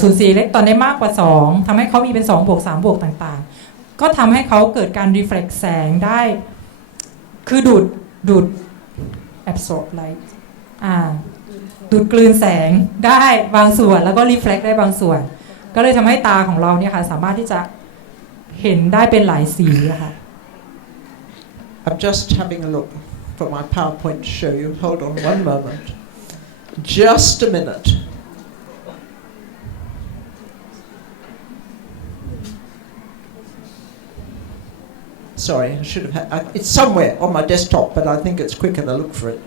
สูญเสียอิเล็กตรอนได้มากกว่า2ทำให้เขามีเป็น2บวก3บวกต่างๆก็ทำให้เขาเกิดการรีเฟล็กแสงได้คือดูด absorb light ดูดกลืนแสงได้บางส่วนแล้วก็รีเฟล็กได้บางส่วนก็เลยทำให้ตาของเราเนี่ยค่ะสามารถที่จะเห็นได้เป็นหลายสีค่ะ I'm just having a look for my PowerPoint to show you. Hold on one moment. Just a minute. Sorry, I should have had... it's somewhere on my desktop, but I think it's quicker to look for it.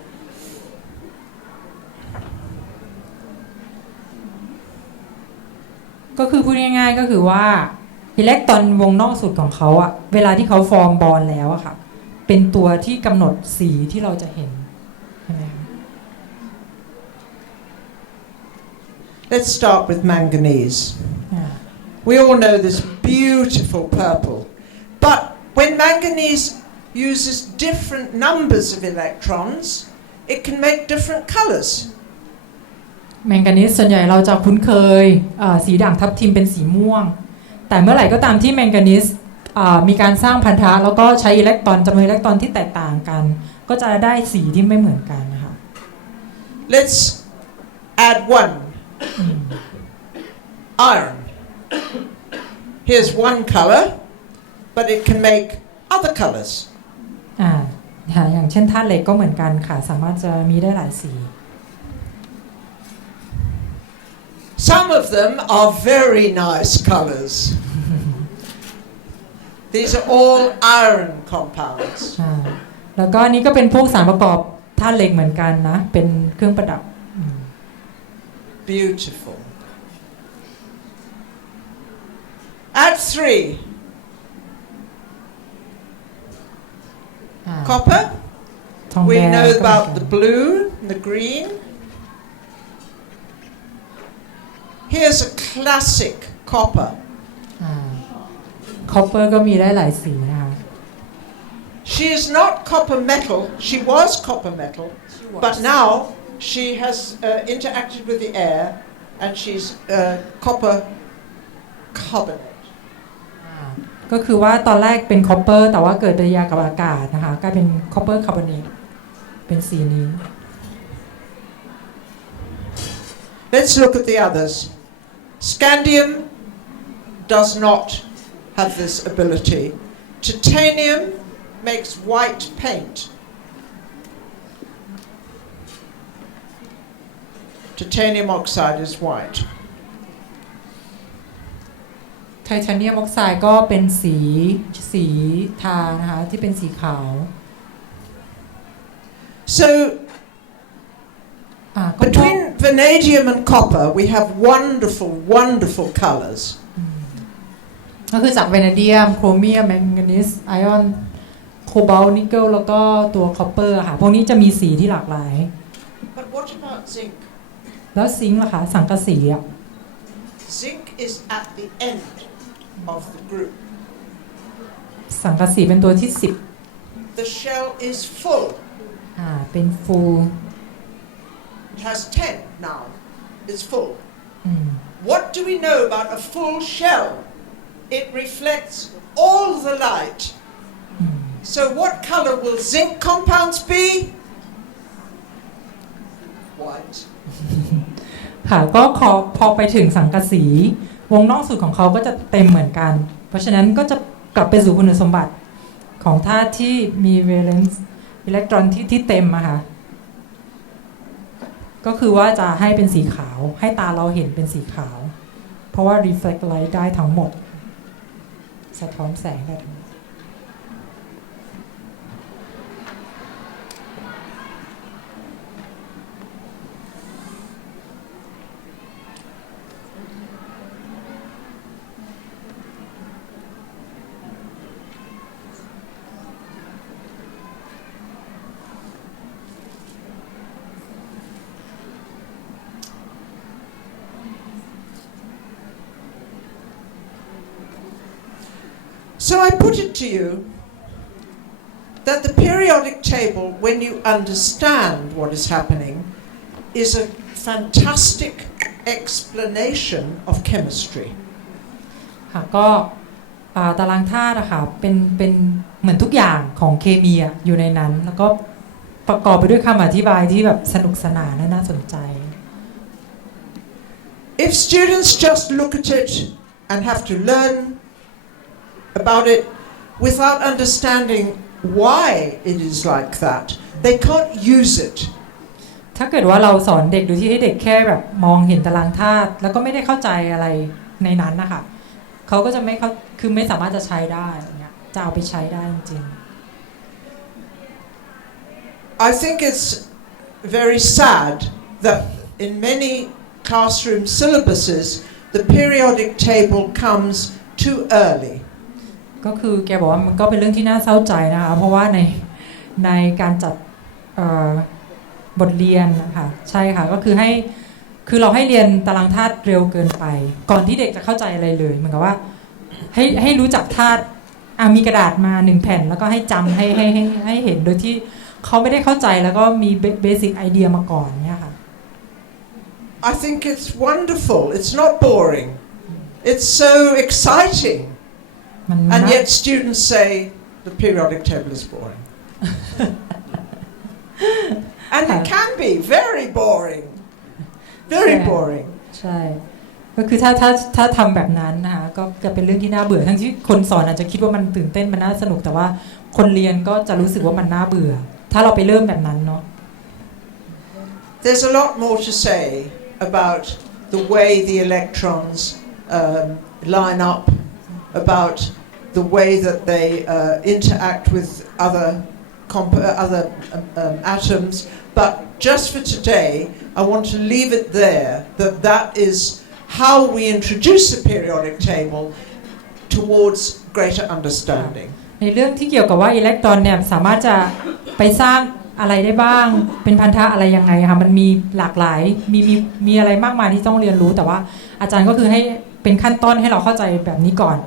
ก็คือพูดง่ายๆก็คือว่าอิเล็กตรอนวงนอกสุดของเขาอะเวลาที่เขาฟอร์มบอลแล้วอะค่ะเป็นตัวที่กำหนดสีที่เราจะเห็นใช่ไหมคะ Let's start with manganese. We all know this beautiful purple, but when manganese uses different numbers of electrons, it can make different colors. แมงกานีสส่วนใหญ่เราจะคุ้นเคยสีด่างทับทิมเป็นสีม่วงแต่เมื่อไหร่ก็ตามที่แมงกานีสมีการสร้างพันธะแล้วก็ใช้อิเล็กตรอนจำนวนอิเล็กตรอนที่แตกต่างกันก็จะได้สีที่ไม่เหมือนกันนะคะ Let's add one. Iron. Here's one color, but it can make other colors. อย่างเช่นธาตุเหล็กก็เหมือนกันค่ะสามารถจะมีได้หลายสี Some of them are very nice colors. These are all iron compounds. แล้วก็อันนี้ก็เป็นพวกสารประกอบธาตุเหล็กเหมือนกันนะเป็นเครื่องประดับ Beautiful. Add 3. Copper. We know about the blue and the green. Here's a classic copper. Copper ก็มีได้หลายสีนะคะ She is not copper metal. She was copper metal, but now she has interacted with the air, and she's copper carbonate. ก็คือว่าตอนแรกเป็น copper แต่ว่าเกิดปฏิกิริยากับอากาศนะคะกลายเป็น copper carbonate เป็นสีนี้ Let's look at the others. Scandium does not have this ability. Titanium makes white paint. Titanium oxide is white. ไทเทเนียมออกไซด์ก็เป็นสีทานะคะที่เป็นสีขาว So between vanadium and copper we have wonderful, wonderful colors. ก็คือจากเวเนเดียมโครเมียมแมงกานีสไอออนโคบอลต์นิกเกิลแล้วก็ตัวคอปเปอร์ค่ะพวกนี้จะมีสีที่หลากหลาย But what about zinc? แล้วซิงค์ล่ะคะสังกะสีอ่ะ Zinc is at the end of the group. สังกะสีเป็นตัวที่The shell is full. เป็นฟูล It has 10 now. It's full. อืม What do we know about a full shell? It reflects all the light. อืม So what color will zinc compounds be? White. ค่ะก็พอไปถึงสังกะสีวงนอกสุดของเขาก็จะเต็มเหมือนกันเพราะฉะนั้นก็จะกลับไปสู่คุณสมบัติของธาตุที่มี valence อิเล็กตรอนที่เต็มอะค่ะก็คือว่าจะให้เป็นสีขาวให้ตาเราเห็นเป็นสีขาวเพราะว่า reflect light ได้ทั้งหมดสะท้อนแสงได้ทั้งหมดSo I put it to you that the periodic table, when you understand what is happening, is a fantastic explanation of chemistry. ค่ะก็ตารางธาตุอะค่ะเป็นเหมือนทุกอย่างของเคมีอะอยู่ในนั้นแล้วก็ประกอบไปด้วยคำอธิบายที่แบบสนุกสนานและน่าสนใจ If students just look at it and have to learn about it without understanding why it is like that, they can't use it. ถ้าเกิดว่าเราสอนเด็กโดยที่ให้เด็กแค่แบบมองเห็นตารางธาตุแล้วก็ไม่ได้เข้าใจอะไรในนั้นนะคะเขาก็จะคือไม่สามารถจะใช้ได้อย่างเงี้ยจะเอาไปใช้ได้จริง I think it's very sad that in many classroom syllabuses the periodic table comes too early. ก็คือแกบอกว่ามันก็เป็นเรื่องที่น่าเศร้าใจนะคะเพราะว่าในการจัดบทเรียนนะคะใช่ค่ะก็คือเราให้เรียนตารางธาตุเร็วเกินไปก่อนที่เด็กจะเข้าใจอะไรเลยเหมือนกับว่าให้รู้จักธาตุมีกระดาษมา1แผ่นแล้วก็ให้จำให้เห็นโดยที่เขาไม่ได้เข้าใจแล้วก็มีเบสิกไอเดียมาก่อนเนี่ยค่ะ I think it's wonderful. It's not boring. It's so exciting. And yet students say the periodic table is boring. And it can be very boring. Very boring. ใช่ก็คือถ้าทำแบบนั้นนะคะก็จะเป็นเรื่องที่น่าเบื่อทั้งที่คนสอนอาจจะคิดว่ามันตื่นเต้นมันน่าสนุกแต่ว่าคนเรียนก็จะรู้สึกว่ามันน่าเบื่อถ้าเราไปเริ่มแบบนั้นเนาะ There's a lot more to say about the way the electrons line up, about the way that they interact with other atoms, but just for today, I want to leave it there, that is how we introduce the periodic table towards greater understanding. ในเรื่องที่เกี่ยวกับว่าอิเล็กตรอนเนี่ยสามารถจะไปสร้างอะไรได้บ้างเป็นพันธะอะไรยังไงค่ะมันมีหลากหลายมีอะไรมากมายที่ต้องเรียนรู้แต่ว่าอาจารย์ก็คือให้เป็นขั้นต้นให้เราเข้าใจแบบนี้ก่อน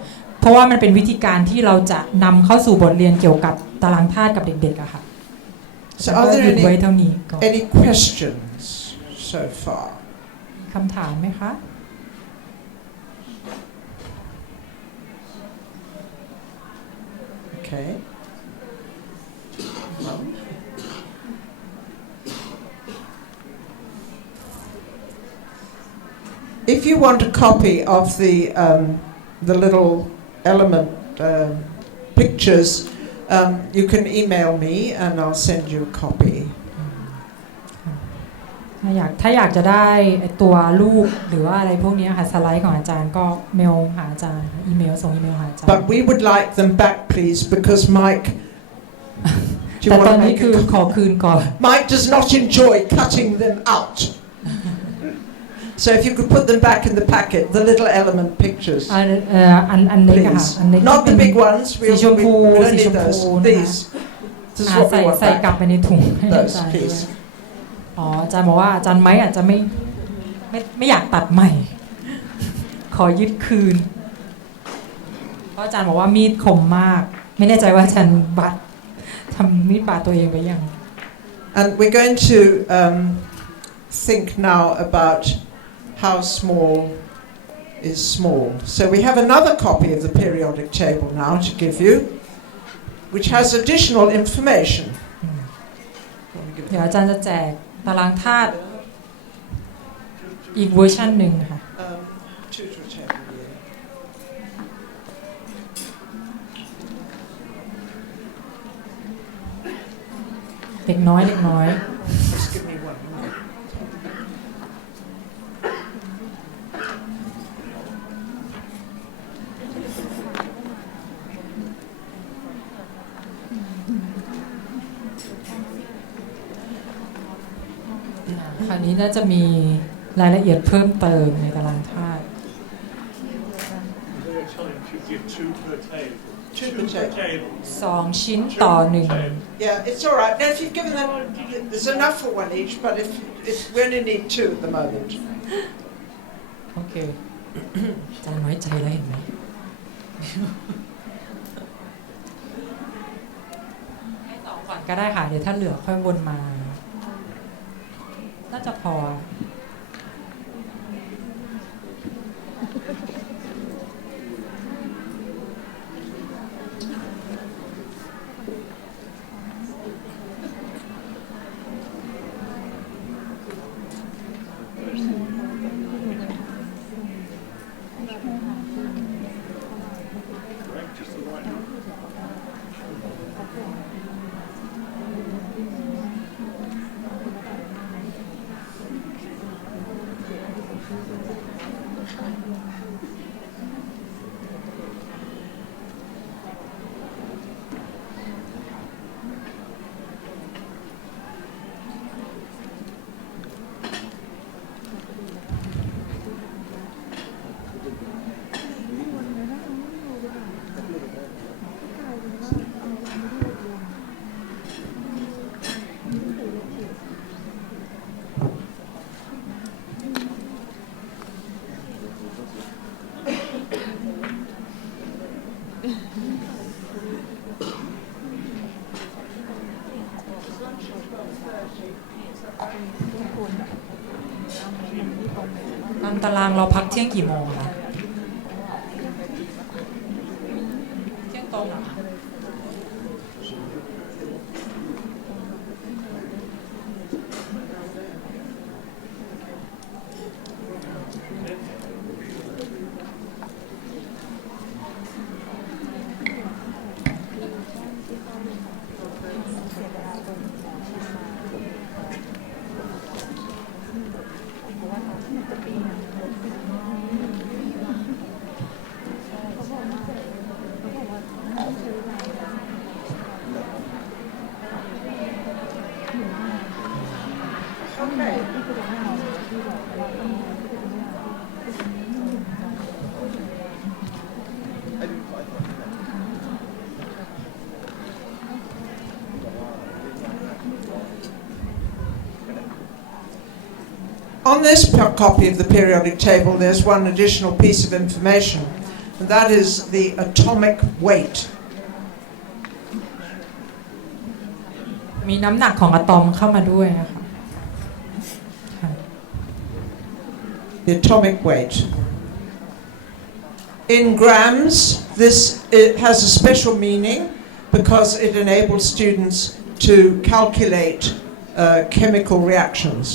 เพราะว่ามันเป็นวิธีการที่เราจะนำเข้าสู่บทเรียนเกี่ยวกับตารางธาตุกับเด็กๆอะค่ะ So are there any questions so far? คำถามไหมคะ Okay. If you want a copy of the little element pictures, you can email me and I'll send you a copy. ถ้าอยากจะได้ตัวรูปหรือว่าอะไรพวกนี้ค่ะสไลด์ของอาจารย์ก็เมลหาอาจารย์อีเมลส่งอีเมลหาอาจารย์ But we would like them back, please, because Mike. แต่ตอนนี้คือขอคืนก่อน Mike does not enjoy cutting them out. So if you could put them back in the packet, the little element pictures. อันเล็กค่ะอันเล็ก Not the big ones. สีชมพู We don't สีช need มพู those. นะคะ These. This is what we want ใส่กลับ back. ไปในถุงให้อา Those, จารย์ please. อ๋ออาจารย์บอกว่าอาจารย์ไม้อาจจะไม่อยากตัดใหม่ ขอยึดคืนเพราะอาจารย์บอกว่ามีดคมมากไม่แน่ใจว่าอาจารย์ทำมีดบาดตัวเองไปยัง And we're going to think now about how small is small. So we have another copy of the periodic table now to give you, which has additional information. เดี๋ยวอาจารย์จะแจกตารางธาตุอีกเวอร์ชันหนึ่งค่ะ Tutor table, yeah. เด็กน้อย Just give me one minute. คราวนี้น่าจะมีรายละเอียดเพิ่มเติมในตารางธาตุ They're telling you to give 2 per table. Two per table. 2 ชิ้นต่อ Yeah, it's all right. Now, if you've given them, there's enough for one each, but if we only need 2 at the moment. 1โอเคอาจารย์น้อยใจแล้วเห็นไหมให้2ก่อนก็ได้ค่ะเดี๋ยวถ้าเหลือค่อยวนมาน่าจะพอ Correct, just the right number. ตามตารางเราพักเที่ยงกี่โมงคะเที่ยงตรงเหรอคะOn this copy of the periodic table, there's one additional piece of information, and that is the atomic weight. มีน้ำหนักของอะตอมเข้ามาด้วยนะคะ The atomic weight. In grams, it has a special meaning because it enables students to calculate chemical reactions.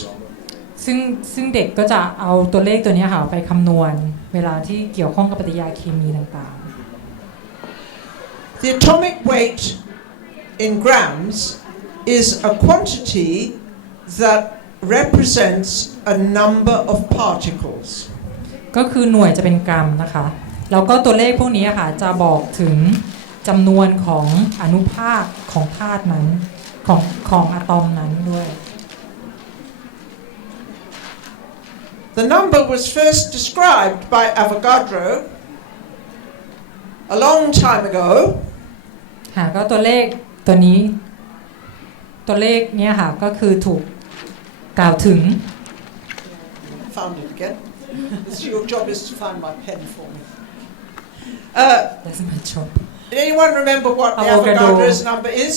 ซึ่งเด็กก็จะเอาตัวเลขตัวนี้ค่ะไปคำนวณเวลาที่เกี่ยวข้องกับปฏิกิริยาเคมีต่างๆ The atomic weight in grams is a quantity that represents a number of particles. ก็คือหน่วยจะเป็นกรัมนะคะแล้วก็ตัวเลขพวกนี้ค่ะจะบอกถึงจำนวนของอนุภาคของธาตุนั้นของอะตอมนั้นด้วย The number was first described by Avogadro a long time ago. ค่ะก็ตัวเลขตัวนี้ตัวเลขเนี้ยค่ะก็คือถูกกล่าวถึง Found it again. Your job is to find my pen for me. That's my job. Did anyone remember what the Avogadro. Avogadro's number is?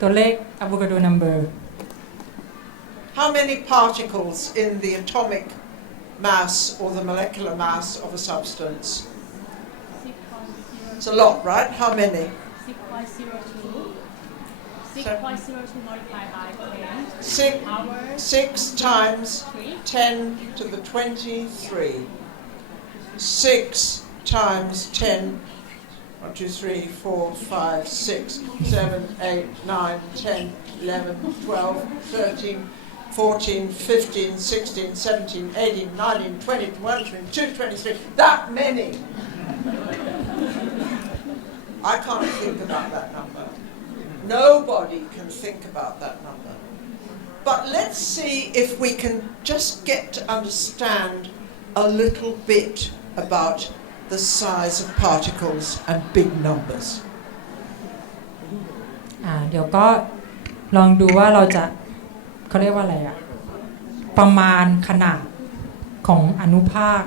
ตัวเลข Avogadro number how many particles in the atomic mass or the molecular mass of a substance? It's a lot, right? How many? 6.02 multiplied by 10 Six, power 6 times 10 to the 23. 6 times 10. 1, 2, 3, 4, 5, 6, 7, 8, 9, 10, 11, 12, 13, 14, 15, 16, 17, 18, 19, 20, 21, 22, 23. That many! I can't think about that number. Nobody can think about that number. But let's see if we can just get to understand a little bit about the size of particles and big numbers. เดี๋ยวก็ลองดูว่าเราจะเขาเรียกว่าอะไรอะประมาณขนาดของอนุภาค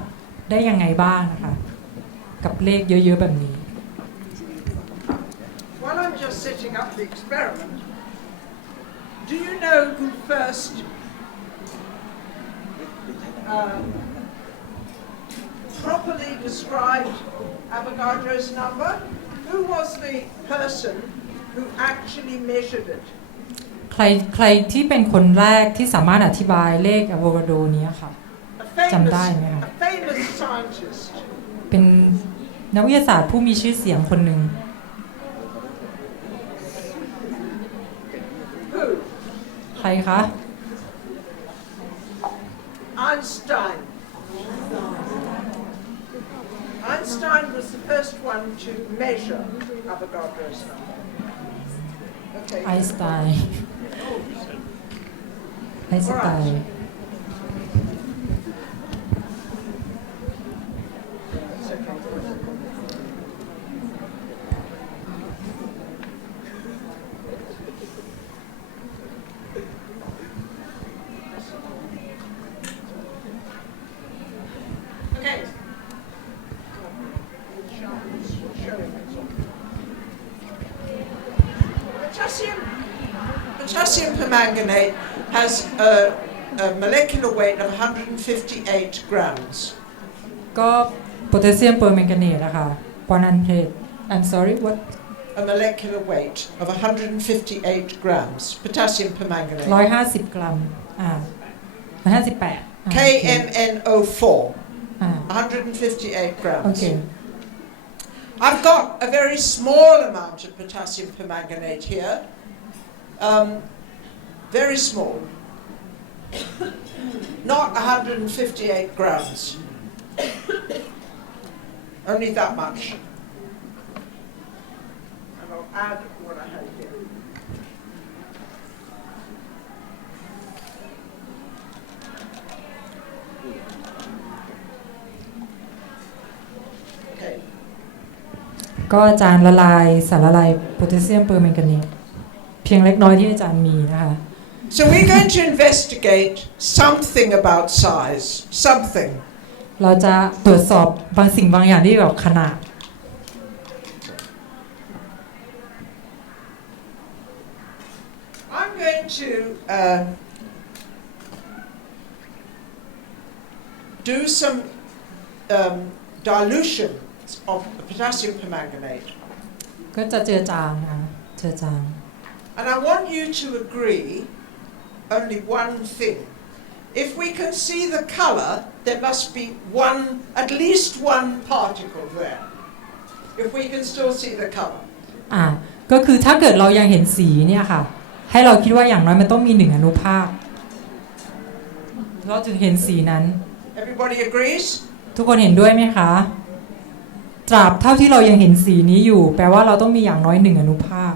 ได้ยังไงบ้างนะคะกับเลขเยอะๆแบบนี้ While I'm just setting up the experiment, do you know who first properly described Avogadro's number? Who was the person who actually measured it? ใครที่เป็นคนแรกที่สามารถอธิบายเลขอะโวคาโดนี้ค่ะ จำได้ไหมคะ A famous scientist. เป็นนักวิทยาศาสตร์ผู้มีชื่อเสียงคนหนึ่ง Who? ใครคะ Einstein. Einstein was the first one to measure Avogadro's number. Okay. ไอน์สไตน์ไอน์สไตน์ Okay. Potassium permanganate has a molecular weight of 158 grams. ก็โพแทสเซียมเปอร์แมงกาเนตนะคะ100 I'm sorry what A molecular weight of 158 grams. Potassium permanganate. 150 กรัม158 KMNO4. 158 grams. โอเค I've got a very small amount of potassium permanganate here. Very small. Not 158 grams. Only that much. And I'll add what I have here. Okay. ก็อาจารย์ละลายสารละลายโพแทสเซียมเปอร์แมงกาเนตเพียงเล็กน้อยที่อาจารย์มีนะคะ So we're going to investigate something about size. Something. เราจะตรวจสอบบางสิ่งบางอย่างที่เกี่ยวกับขนาด I'm going to do some dilution of the potassium permanganate. ก็จะเจือจางนะเจือจาง And I want you to agree only one thing. If we can see the color, there must be at least one particle there. If we can still see the color. ก็คือถ้าเกิดเรายังเห็นสีเนี่ยค่ะให้เราคิดว่าอย่างน้อยมันต้องมี1อนุภาคเราถึงเห็นสีนั้น Everybody agrees? ทุกคนเห็นด้วยไหมคะตราบเท่าที่เรายังเห็นสีนี้อยู่แปลว่าเราต้องมีอย่างน้อย1อนุภาค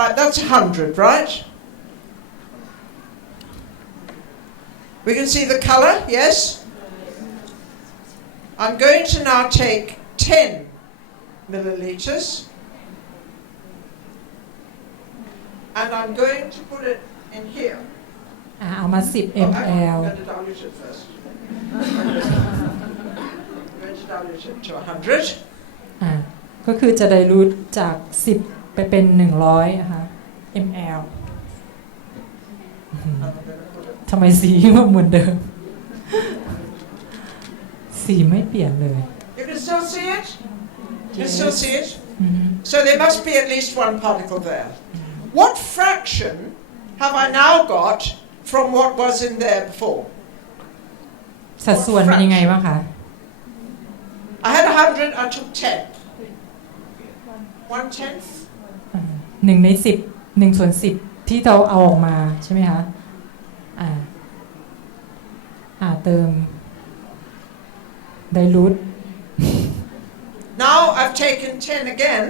Right, that's 100, right? We can see the color, yes? I'm going to now take 10 milliliters and I'm going to put it in here. เอามา10 Oh, hang on, ml I'm going to dilute it first. I'm going to dilute it to 100. ก็คือจะไดรูทจาก10ไปเป็น100นะคะ ml And I'm going to put it ทำไมสีมันเหมือนเดิมสีไม่เปลี่ยนเลย You can still see it? You Yes. still see it? อือฮึ So there must be at least one particle there. What fraction have I now got from what was in there before? สัดส่วนเป็นยังไงบ้างคะ I had 100, I took 10. 1/10? 1/10 ที่เราเอาออกมาใช่ไหมคะเติม dilute Now I've taken 10 again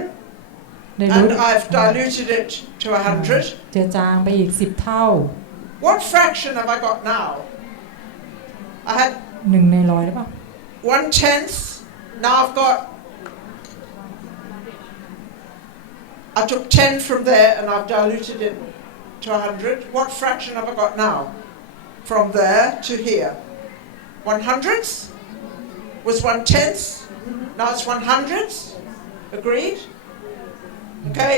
and dilute I've diluted it to 100. เจือจางไปอีก10เท่า What fraction have I got now? I had 1/100หรือเปล่า 1/10. Now I've got, I took 10 from there and I've diluted it to 100. What fraction have I got now? From there to here. 1/100 was 1/10. Now it's 100. Agreed? Okay.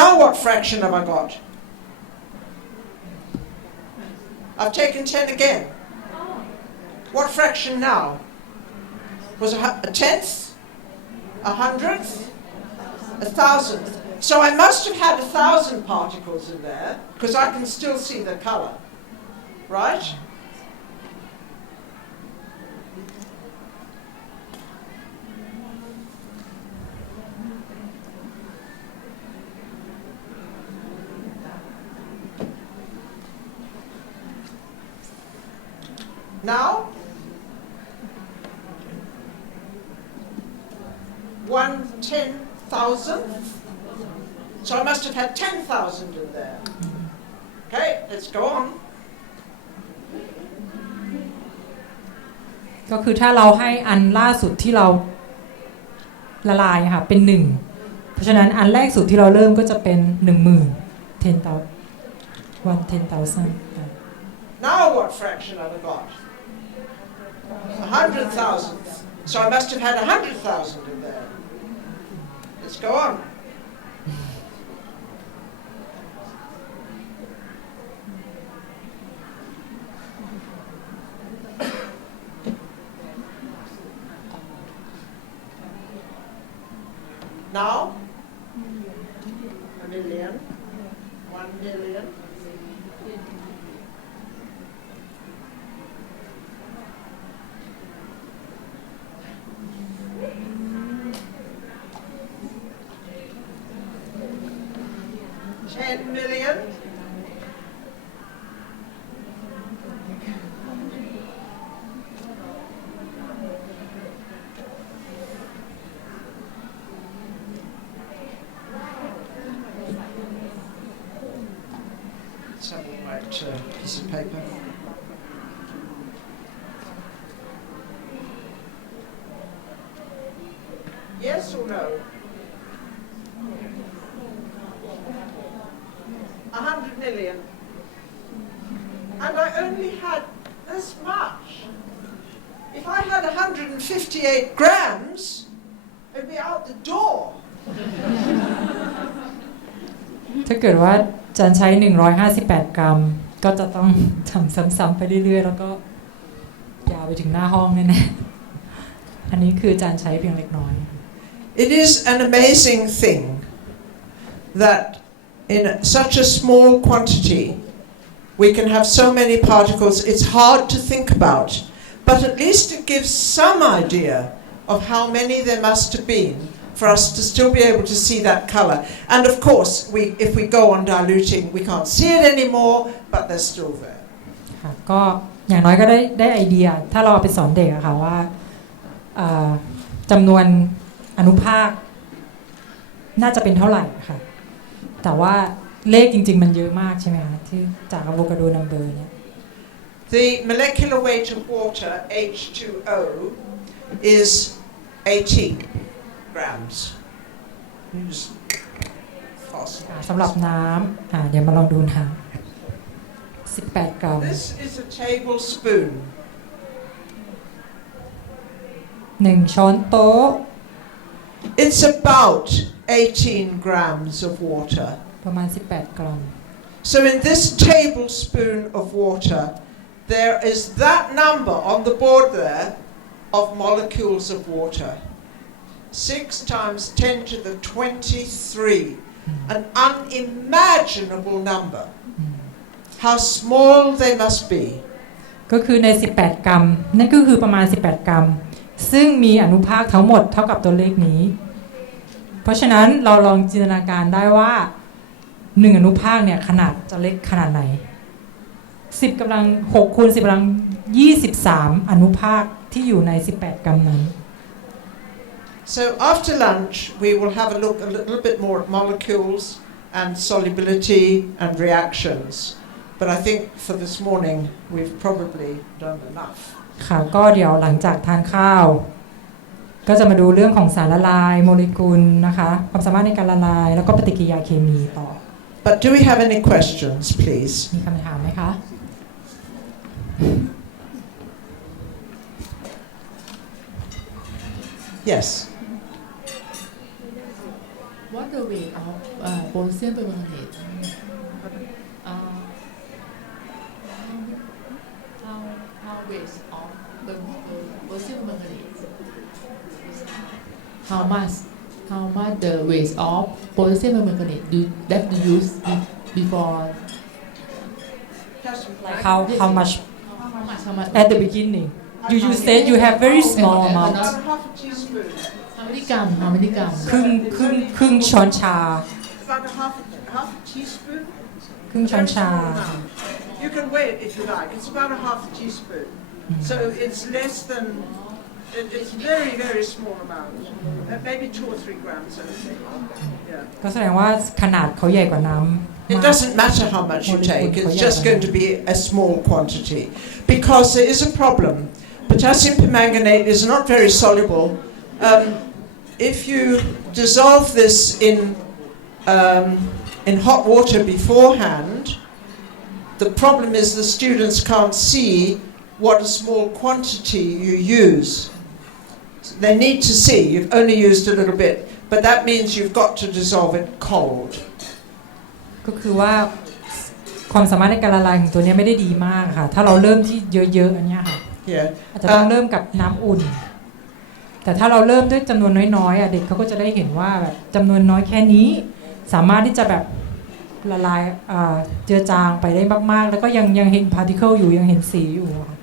Now what fraction have I got? I've taken 10 again. What fraction now? Was a tenth? A hundredth? A thousandth? So I must have had 1,000 particles in there, because I can still see the colour. Right? Now, 1/10,000. So I must have had 10,000 in there. Okay, let's go on. ก็คือถ้าเราให้อันล่าสุดที่เราละลายค่ะเป็น1เพราะฉะนั้นอันแรกสุดที่เราเริ่มก็จะเป็น 10,000 10,000 Now what fraction have I got? 100,000. So I must have had 100,000 in there. Let's go on. Now, 1,000,000, 1,000,000. $10,000,000. Let's have a white piece of paper. Yes or no? 100,000,000. And I only had this much. If I had 158 grams, it'd be out the door. ถ้าเกิดว่าจะใช้158 กรัมก็จะต้องทำซ้ำๆไปเรื่อยๆแล้วก็ยาวไปถึงหน้าห้องแน่ๆอันนี้คือจานใช้เพียงเล็กน้อย It is an amazing thing that in such a small quantity we can have so many particles. It's hard to think about, but at least it gives some idea of how many there must have been for us to still be able to see that colour. And of course, if we go on diluting, we can't see it anymore, but they're still there. ค่ะก็อย่างน้อยก็ได้ไอเดียถ้าเราเอาไปสอนเด็กอะค่ะว่าจำนวนอนุภาคน่าจะเป็นเท่าไหร่ค่ะแต่ว่าเลขจริงๆมันเยอะมากใช่ไหมคะที่จากอะโวคาโดนัมเบอร์เนี่ย The molecular weight of water, H2O, is 18 grams. Fast. สำหรับน้ำเดี๋ยวมาลองดูน้ำ18 กรัม This is a tablespoon 1 ช้อนโต๊ะ It's about 18 grams of water. ประมาณ 18 กรัม So in this tablespoon of water, there is that number on the board there of molecules of water. 6 times 10 to the 23. An unimaginable number. How small they must be. ก็คือใน 18 กรัม นั่นก็คือประมาณ 18 กรัม ซึ่งมีอนุภาคทั้งหมดเท่ากับตัวเลขนี้ เพราะฉะนั้นเราลองจินตนาการได้ว่า1อนุภาคเนี่ยขนาดจะเล็กขนาดไหน10 กำลัง 6 คูณ 10 กำลัง 23 อนุภาคที่อยู่ใน 18 กรัมนั้น So after lunch, we will have a look a little bit more at molecules and solubility and reactions. But I think for this morning, we've probably done enough. ค่ะก็เดี๋ยวหลังจากทานข้าวก็จะมาดูเรื่องของสารละลายโมเลกุลนะคะความสามารถในการละลายแล้วก็ปฏิกิริยาเคมีต่อ But do we have any questions, please? มีคำถามไหมคะ Yes. What the weight of potassium permanganate? How weight of the potassium permanganate? How much the weight of potassium permanganate that you use before? how much at the beginning you said you have very small amount About half a teaspoon. How many gram? How many gram? ครึ่งช้อนชา About half a teaspoon. ครึ่งช้อนชา You can weigh it if you like. It's about a half a teaspoon. So it's less than. It's very, very small amount. Maybe 2 or 3 grams. Anything. Yeah. ก็แสดงว่าขนาดเขาใหญ่กว่าน้ำ It doesn't matter how much you take. It's just going to be a small quantity, because there is a problem. Potassium permanganate is not very soluble. If you dissolve this in hot water beforehand, the problem is the students can't see what a small quantity you use. They need to see you've only used a little bit, but that means you've got to dissolve it cold. ก็คือว่าความสามารถในการละลายของตัวนี้ไม่ได้ดีมากค่ะถ้าเราเริ่มที่เยอะๆอันนี้ค่ะ Yeah. อาจจะต้องเริ่มกับน้ำอุ่นแต่ถ้าเราเริ่มด้วยจำนวนน้อยๆเด็กเขาก็จะได้เห็นว่าแบบจำนวนน้อยแค่นี้สามารถที่จะแบบละลายเจือจางไปได้มากๆแล้วก็ยังเห็น particle อยู่ยังเห็นสีอยู่ค่ะ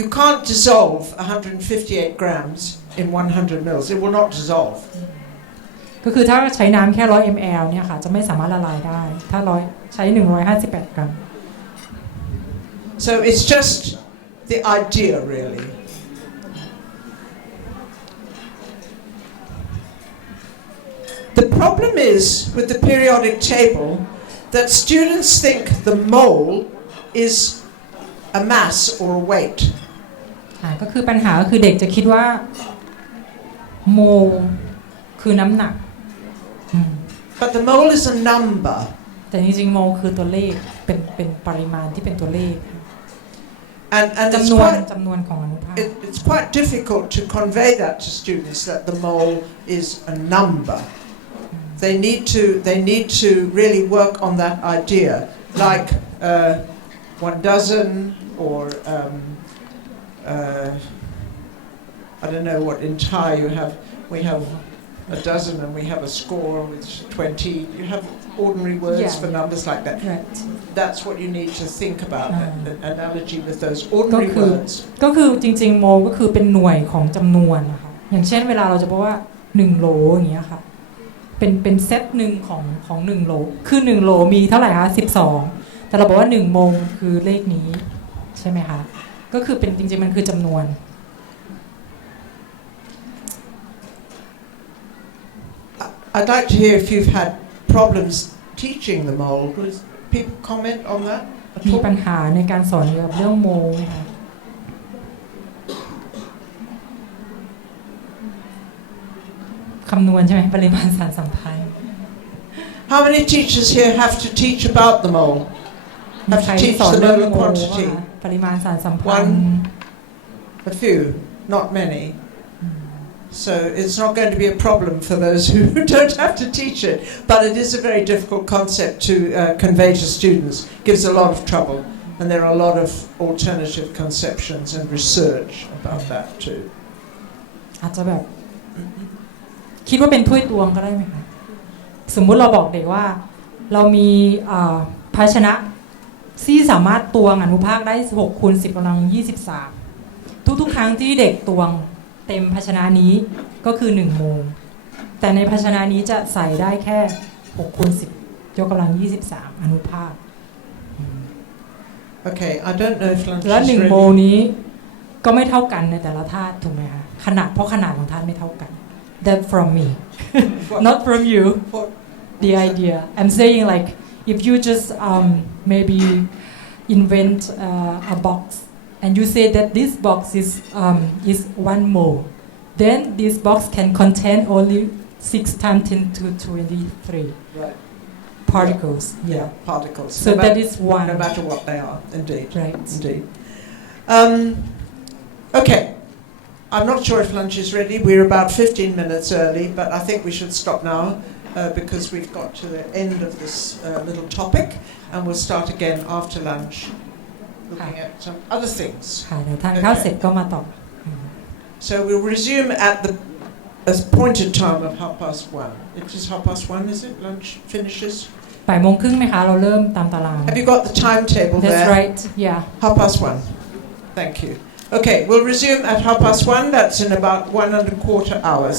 You can't dissolve 158 grams in 100 mils. It will not dissolve. ก็คือถ้าใช้น้ำแค่100 ml เนี่ยค่ะจะไม่สามารถละลายได้ถ้าใช้158 กรัม So it's just the idea, really. The problem is with the periodic table that students think the mole is a mass or a weight. ก็คือปัญหาก็คือเด็กจะคิดว่าโมลคือน้ำหนัก But the mole is a number. แต่จริงๆโมลคือตัวเลขเป็นปริมาณที่เป็นตัวเลข And จำนวนของอนุภาค it's quite difficult to convey that to students that the mole is a number. They need to really work on that idea, like 1 dozen or I don't know what in Thai you have. We have a dozen and we have a score with 20. You have ordinary words for numbers like that. Right. That's what you need to think about, an analogy with those ordinary words. ก็คือจริงๆโมลก็คือเป็นหน่วยของจำนวนนะคะอย่างเช่นเวลาเราจะบอกว่า1โหลอย่างเงี้ยค่ะเป็นเซตหนึ่งของ1โหลคือ1โหลมีเท่าไหร่คะ12แต่เราบอกว่า1โมงคือเลขนี้ใช่ไหมคะก็คือเป็นจริงๆมันคือจำนวน I'd like to hear if you've had problems teaching the mole. Could people comment on that? มีปัญหาในการสอนเกี่ยวกับเรื่องโมลไหมคะคำนวณใช่ไหมปริมาณสารสัมพันธ์ How many teachers here have to teach about the mole? มี Have ใคร to ที่ teach สอน the เรื่อง molar โมล quantity? ปริมาณสารสัมพันธ์ A few, not many. So it's not going to be a problem for those who don't have to teach it, but it is a very difficult concept to convey to students. Gives a lot of trouble, and there are a lot of alternative conceptions and research about that too. อาจจะแบบคิดว่าเป็นถ้วยตวงก็ได้ไหมคะสมมุติเราบอกเด็กว่าเรามีภาชนะที่สามารถตวงอนุภาคได้6คูณ10กำลัง23ทุกๆครั้งที่เด็กตวงเต็มภาชนะนี้ก็คือ1โมงแต่ในภาชนะนี้จะใส่ได้แค่6คูณ10ยกกำลัง23อนุภาค Okay, I don't know if lunch และ is 1โมง ready. นี้ก็ไม่เท่ากันในแต่ละธาตุถูกไหมคะเพราะขนาดของธาตุไม่เท่ากัน That from me not from you the idea I'm saying like if you just maybe invent a box and you say that this box is 1 mole then this box can contain only 6 times 10 to 23 Right. particles yeah Particles. so that is one No matter what they are, indeed. right Indeed. Okay. I'm not sure if lunch is ready. We're about 15 minutes early, but I think we should stop now because we've got to the end of this little topic, and we'll start again after lunch, looking at some other things. ค่ะเดี๋ยวทานข้าวเสร็จก็มาต่อ So we'll resume at the appointed time of 1:30. It is 1:30, is it? Lunch finishes? บ่ายโมงครึ่งไหมคะเราเริ่มตามตาราง Have you got the timetable That's there? right yeah 1:30. Thank you. Okay, we'll resume at 1:30. That's in about 1.25 hours.